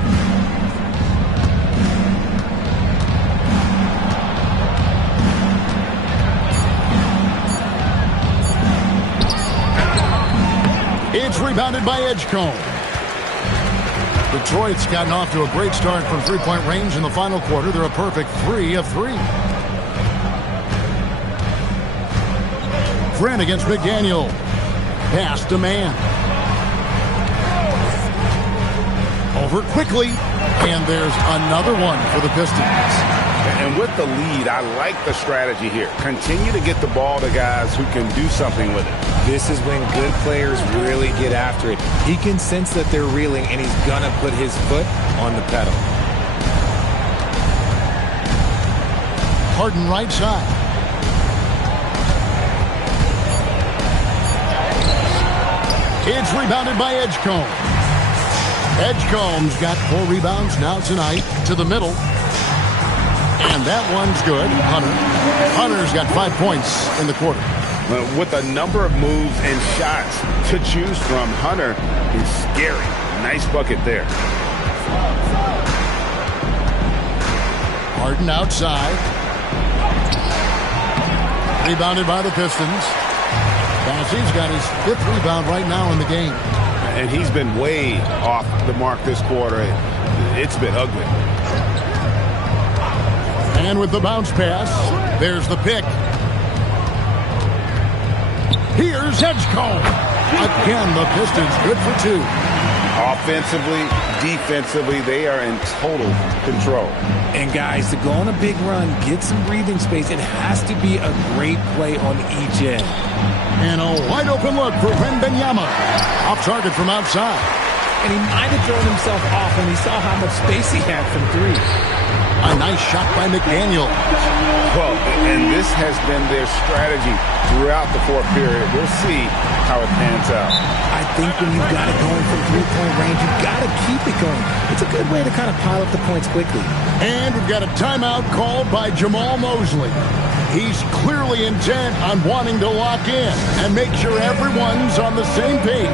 It's rebounded by Edgecombe. Detroit's gotten off to a great start from three-point range in the final quarter. They're a perfect 3 of 3. Grant against McDaniel. Pass to Man. Over quickly. And there's another one for the Pistons. And with the lead, I like the strategy here. Continue to get the ball to guys who can do something with it. This is when good players really get after it. He can sense that they're reeling, and he's going to put his foot on the pedal. Harden right side. It's rebounded by Edgecombe. Edgecombe's got 4 rebounds now tonight to the middle. And that one's good. Hunter's got 5 points in the quarter. With a number of moves and shots to choose from, Hunter is scary. Nice bucket there. Harden outside. Rebounded by the Pistons. Bassey's got his 5th rebound right now in the game. And he's been way off the mark this quarter. It's been ugly. And with the bounce pass, there's the pick. Here's Edgecombe. Again, the Pistons good for 2. Offensively, defensively, they are in total control. And guys, to go on a big run, get some breathing space, it has to be a great play on each end. And a wide open look for Wembanyama. Off target from outside. And he might have thrown himself off when he saw how much space he had from three. A nice shot by McDaniel. Well, and this has been their strategy throughout the fourth period. We'll see how it pans out. I think when you've got it going from three-point range, you've got to keep it going. It's a good way to kind of pile up the points quickly. And we've got a timeout called by Jamal Mosley. He's clearly intent on wanting to lock in and make sure everyone's on the same page.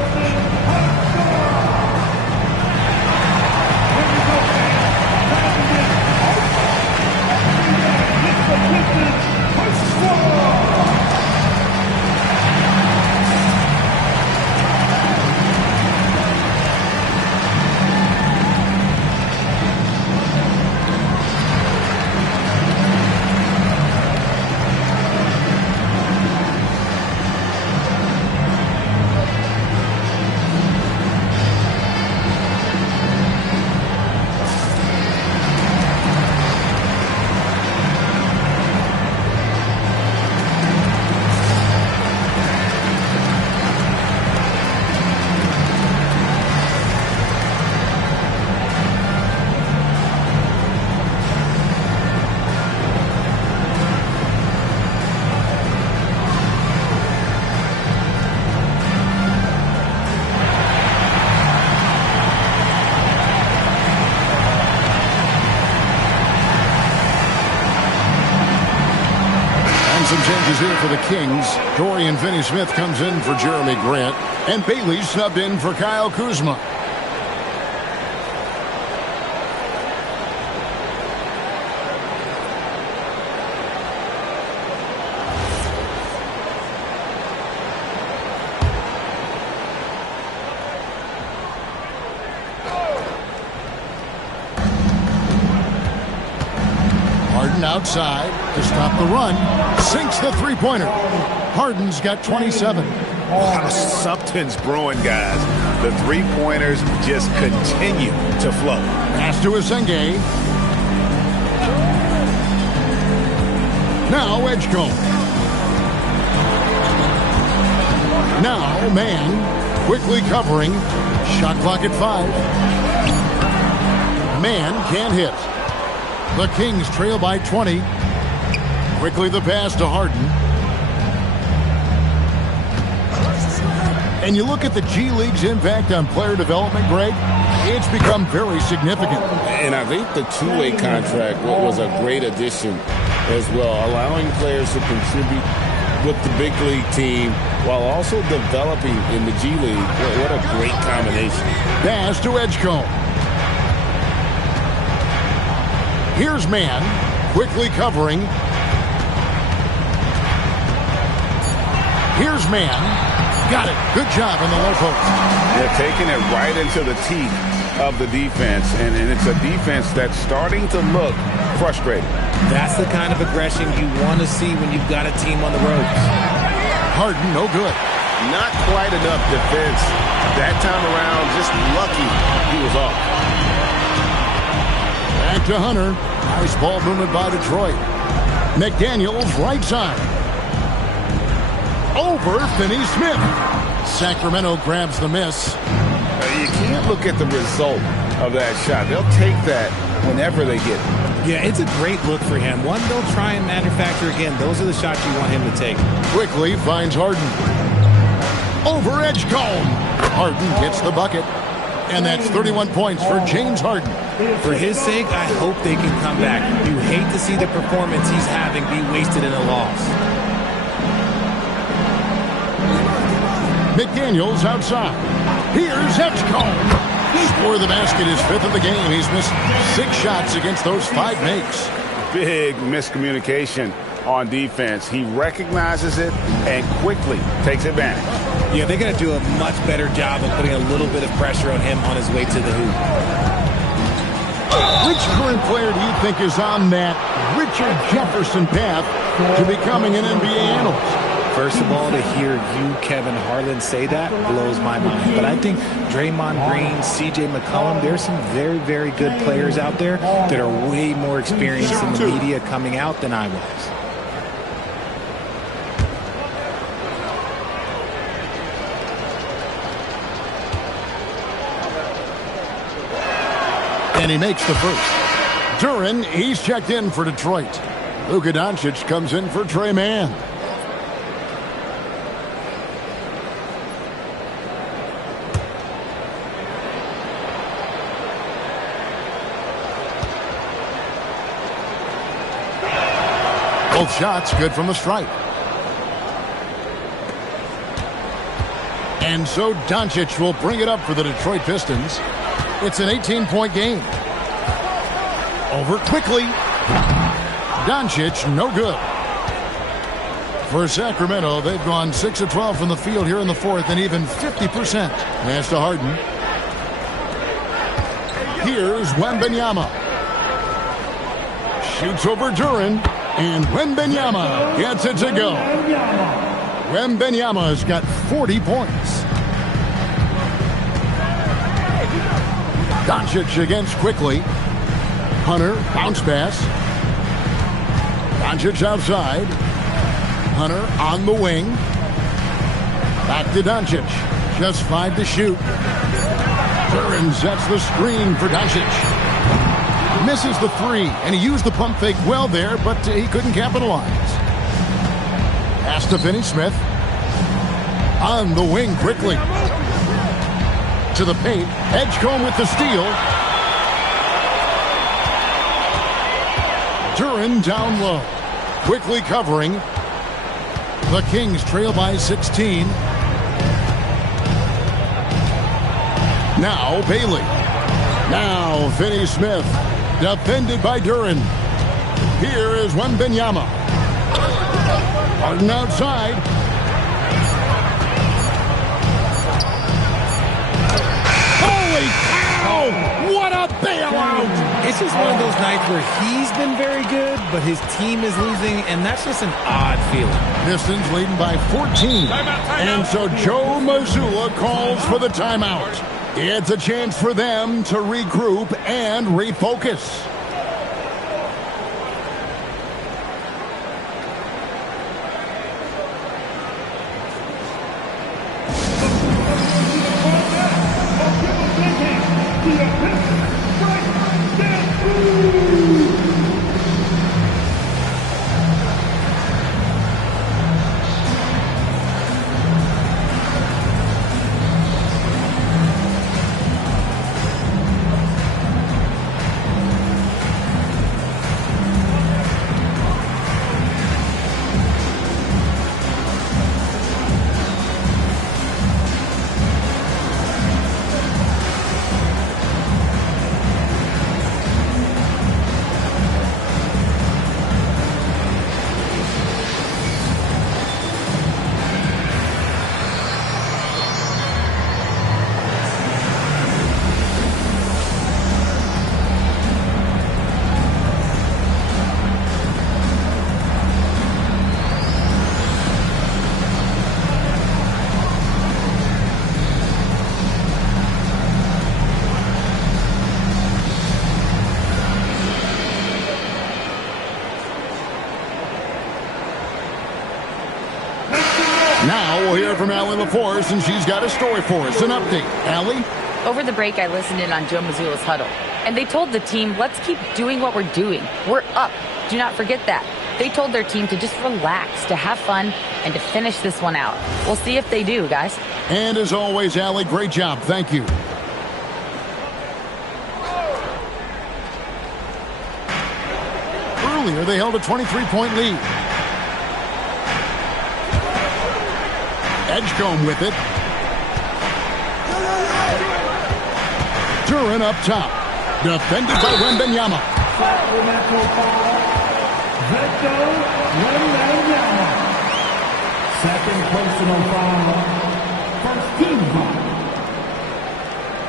Some changes here for the Kings. Dorian Finney-Smith comes in for Jeremy Grant. And Bailey subbed in for Kyle Kuzma. Harden outside to stop the run. Sinks the three-pointer. Harden's got 27. A lot of substance brewing, guys. The three-pointers just continue to flow. Pass to Asenge. Now Edgecombe. Now Man quickly covering. Shot clock at 5. Man can't hit. The Kings trail by 20. Quickly the pass to Harden. And you look at the G League's impact on player development, Greg, it's become very significant. And I think the two-way contract was a great addition as well, allowing players to contribute with the big league team while also developing in the G League. What a great combination. Pass to Edgecombe. Here's Man, quickly covering. Here's Man. Got it. Good job on the low post. They're taking it right into the teeth of the defense, and it's a defense that's starting to look frustrated. That's the kind of aggression you want to see when you've got a team on the ropes. Harden, no good. Not quite enough defense. That time around, just lucky he was off. Back to Hunter. Nice ball movement by Detroit. McDaniels right side. Over Finney-Smith. Sacramento grabs the miss. You can't look at the result of that shot. They'll take that whenever they get it. Yeah, it's a great look for him. One they'll try and manufacture again. Those are the shots you want him to take. Quickly finds Harden. Over Edgecombe. Harden gets the bucket. And that's 31 points for James Harden. For his sake, I hope they can come back. You hate to see the performance he's having be wasted in a loss. McDaniels outside. Here's Edgecombe. For the basket, his 5th of the game. He's missed 6 shots against those 5 makes. Big miscommunication on defense. He recognizes it and quickly takes advantage. Yeah, they're going to do a much better job of putting a little bit of pressure on him on his way to the hoop. Which current player do you think is on that Richard Jefferson path to becoming an NBA analyst? First of all, to hear you, Kevin Harlan, say that blows my mind. But I think Draymond Green, C.J. McCollum, there's some very, very good players out there that are way more experienced in the media coming out than I was. And he makes the first. Duren, he's checked in for Detroit. Luka Doncic comes in for Trey Mann. Both shots good from the stripe. And so Doncic will bring it up for the Detroit Pistons. It's an 18-point game. Over quickly. Doncic, no good. For Sacramento, they've gone 6 of 12 from the field here in the fourth and even 50%. Pass to Harden. Here's Wembanyama. Shoots over Duren, and Wembanyama gets it to go. Wembanyama's got 40 points. Doncic against quickly. Hunter, bounce pass. Doncic outside. Hunter on the wing. Back to Doncic. Just 5 to shoot. Duren sets the screen for Doncic. Misses the 3, and he used the pump fake well there, but he couldn't capitalize. Pass to Finney-Smith. On the wing quickly. To the paint. Edgecombe with the steal. Duren down low. Quickly covering. The Kings trail by 16. Now Bailey. Now Finney-Smith. Defended by Duren. Here is Wembanyama. Harden outside. Holy cow! What a bailout! It's just one of those nights where he's been very good, but his team is losing, and that's just an odd feeling. Pistons leading by 14. And so Joe Mazzulla calls for the timeout. It's a chance for them to regroup and refocus. Now we'll hear from Allie LaForce, and she's got a story for us. An update. Allie? Over the break, I listened in on Joe Mazzulla's huddle, and they told the team, let's keep doing what we're doing. We're up. Do not forget that. They told their team to just relax, to have fun, and to finish this one out. We'll see if they do, guys. And as always, Allie, great job. Thank you. Earlier, they held a 23-point lead. Edgecombe with it. Duren up top. Defended by Wembanyama. Second personal foul. First team foul.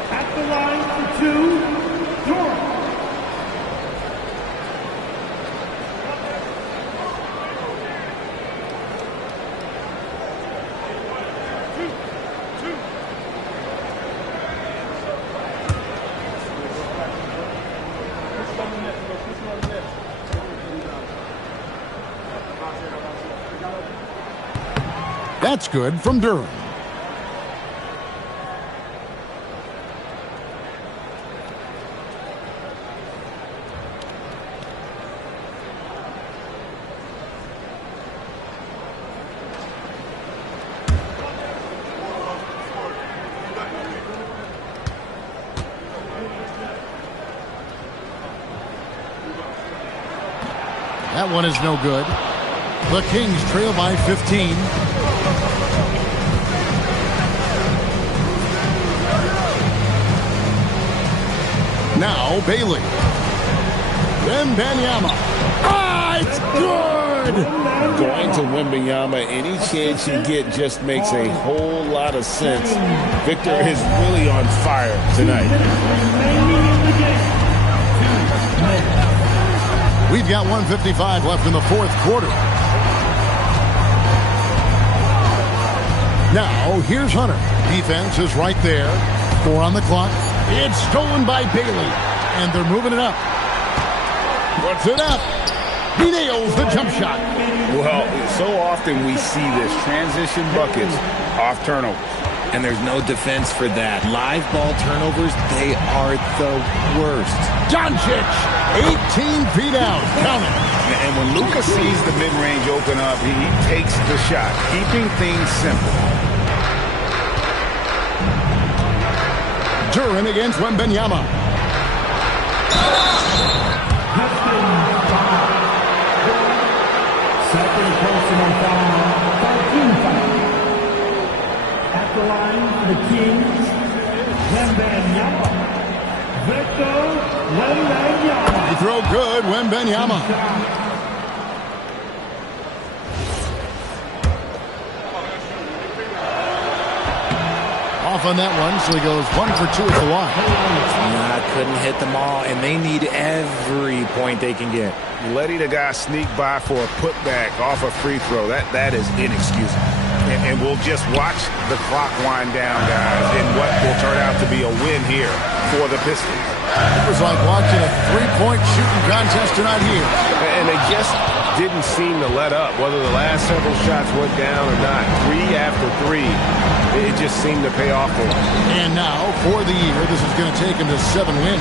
At the line for 2, Duren. That's good from Durham. That one is no good. The Kings trail by 15. Now Bailey. Wembanyama. Ah, it's good! Going to Wembanyama, any chance you get just makes a whole lot of sense. Victor is really on fire tonight. We've got 1:55 left in the fourth quarter. Now, here's Hunter. Defense is right there. 4 on the clock. It's stolen by Bailey. And they're moving it up. Puts it up. He nails the jump shot. Well, so often we see this. Transition buckets off turnovers. And there's no defense for that. Live ball turnovers, they are the worst. Doncic, 18 feet out. Count it. And when Luka sees the mid-range open up, he takes the shot, keeping things simple. Durham against Wembanyama. Second personal foul, 13 foul. At the line for the Kings, Wembanyama. Victor Wembanyama. He throw good, Wembanyama. Off on that one, so he goes 1 for 2 at the line. Couldn't hit them all, and they need every point they can get. Letting a guy sneak by for a putback off a free throw, that is inexcusable. And we'll just watch the clock wind down, guys, in what will turn out to be a win here for the Pistons. It was like watching a three-point shooting contest tonight here. And they just didn't seem to let up, whether the last several shots went down or not. 3 after 3, it just seemed to pay off for them. And now, for the year, this is going to take them to 7 wins.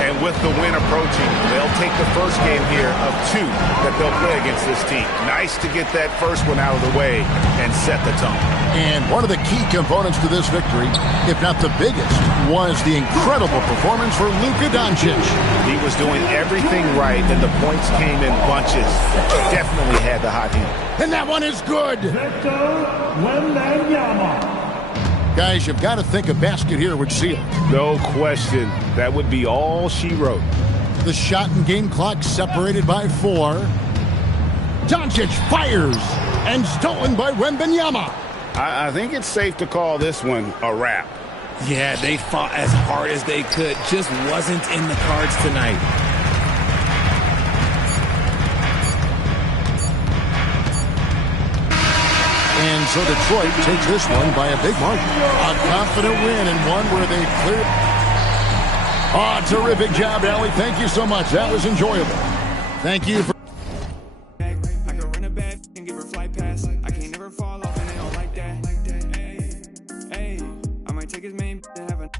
And with the win approaching, they'll take the first game here of 2 that they'll play against this team. Nice to get that first one out of the way and set the tone. And one of the key components to this victory, if not the biggest, was the incredible performance for Luka Doncic. He was doing everything right, and the points came in bunches. Definitely had the hot hand. And that one is good. Victor Wembanyama. Guys, you've got to think a basket here would seal it. No question. That would be all she wrote. The shot and game clock separated by 4. Doncic fires and stolen by Wembanyama. I think it's safe to call this one a wrap. Yeah, they fought as hard as they could. Just wasn't in the cards tonight. And so Detroit takes this one by a big margin. A confident win and one where they cleared. Oh, terrific job, Allie. Thank you so much. That was enjoyable. Thank you for. I can run a back and give her flight pass. I can't never fall off and they don't like that. Hey, I might take his main and have a.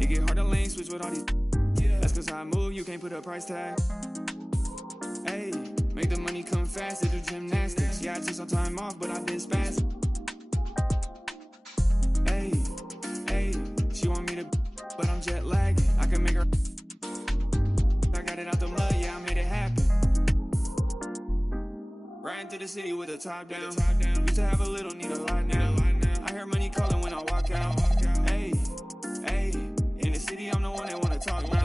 It get hard to lane switch with all these. That's cause how I move, you can't put a price tag. Hey, make the money come fast, do gymnastics. Yeah, I took some time off, but I've been spastic. Hey, she want me to, but I'm jet lagging. I can make her. I got it out the mud, yeah, I made it happen. Riding to the city with the top down. Used to have a little, need a lot now. I hear money calling when I walk out. Hey, in the city, I'm the one that wanna talk now.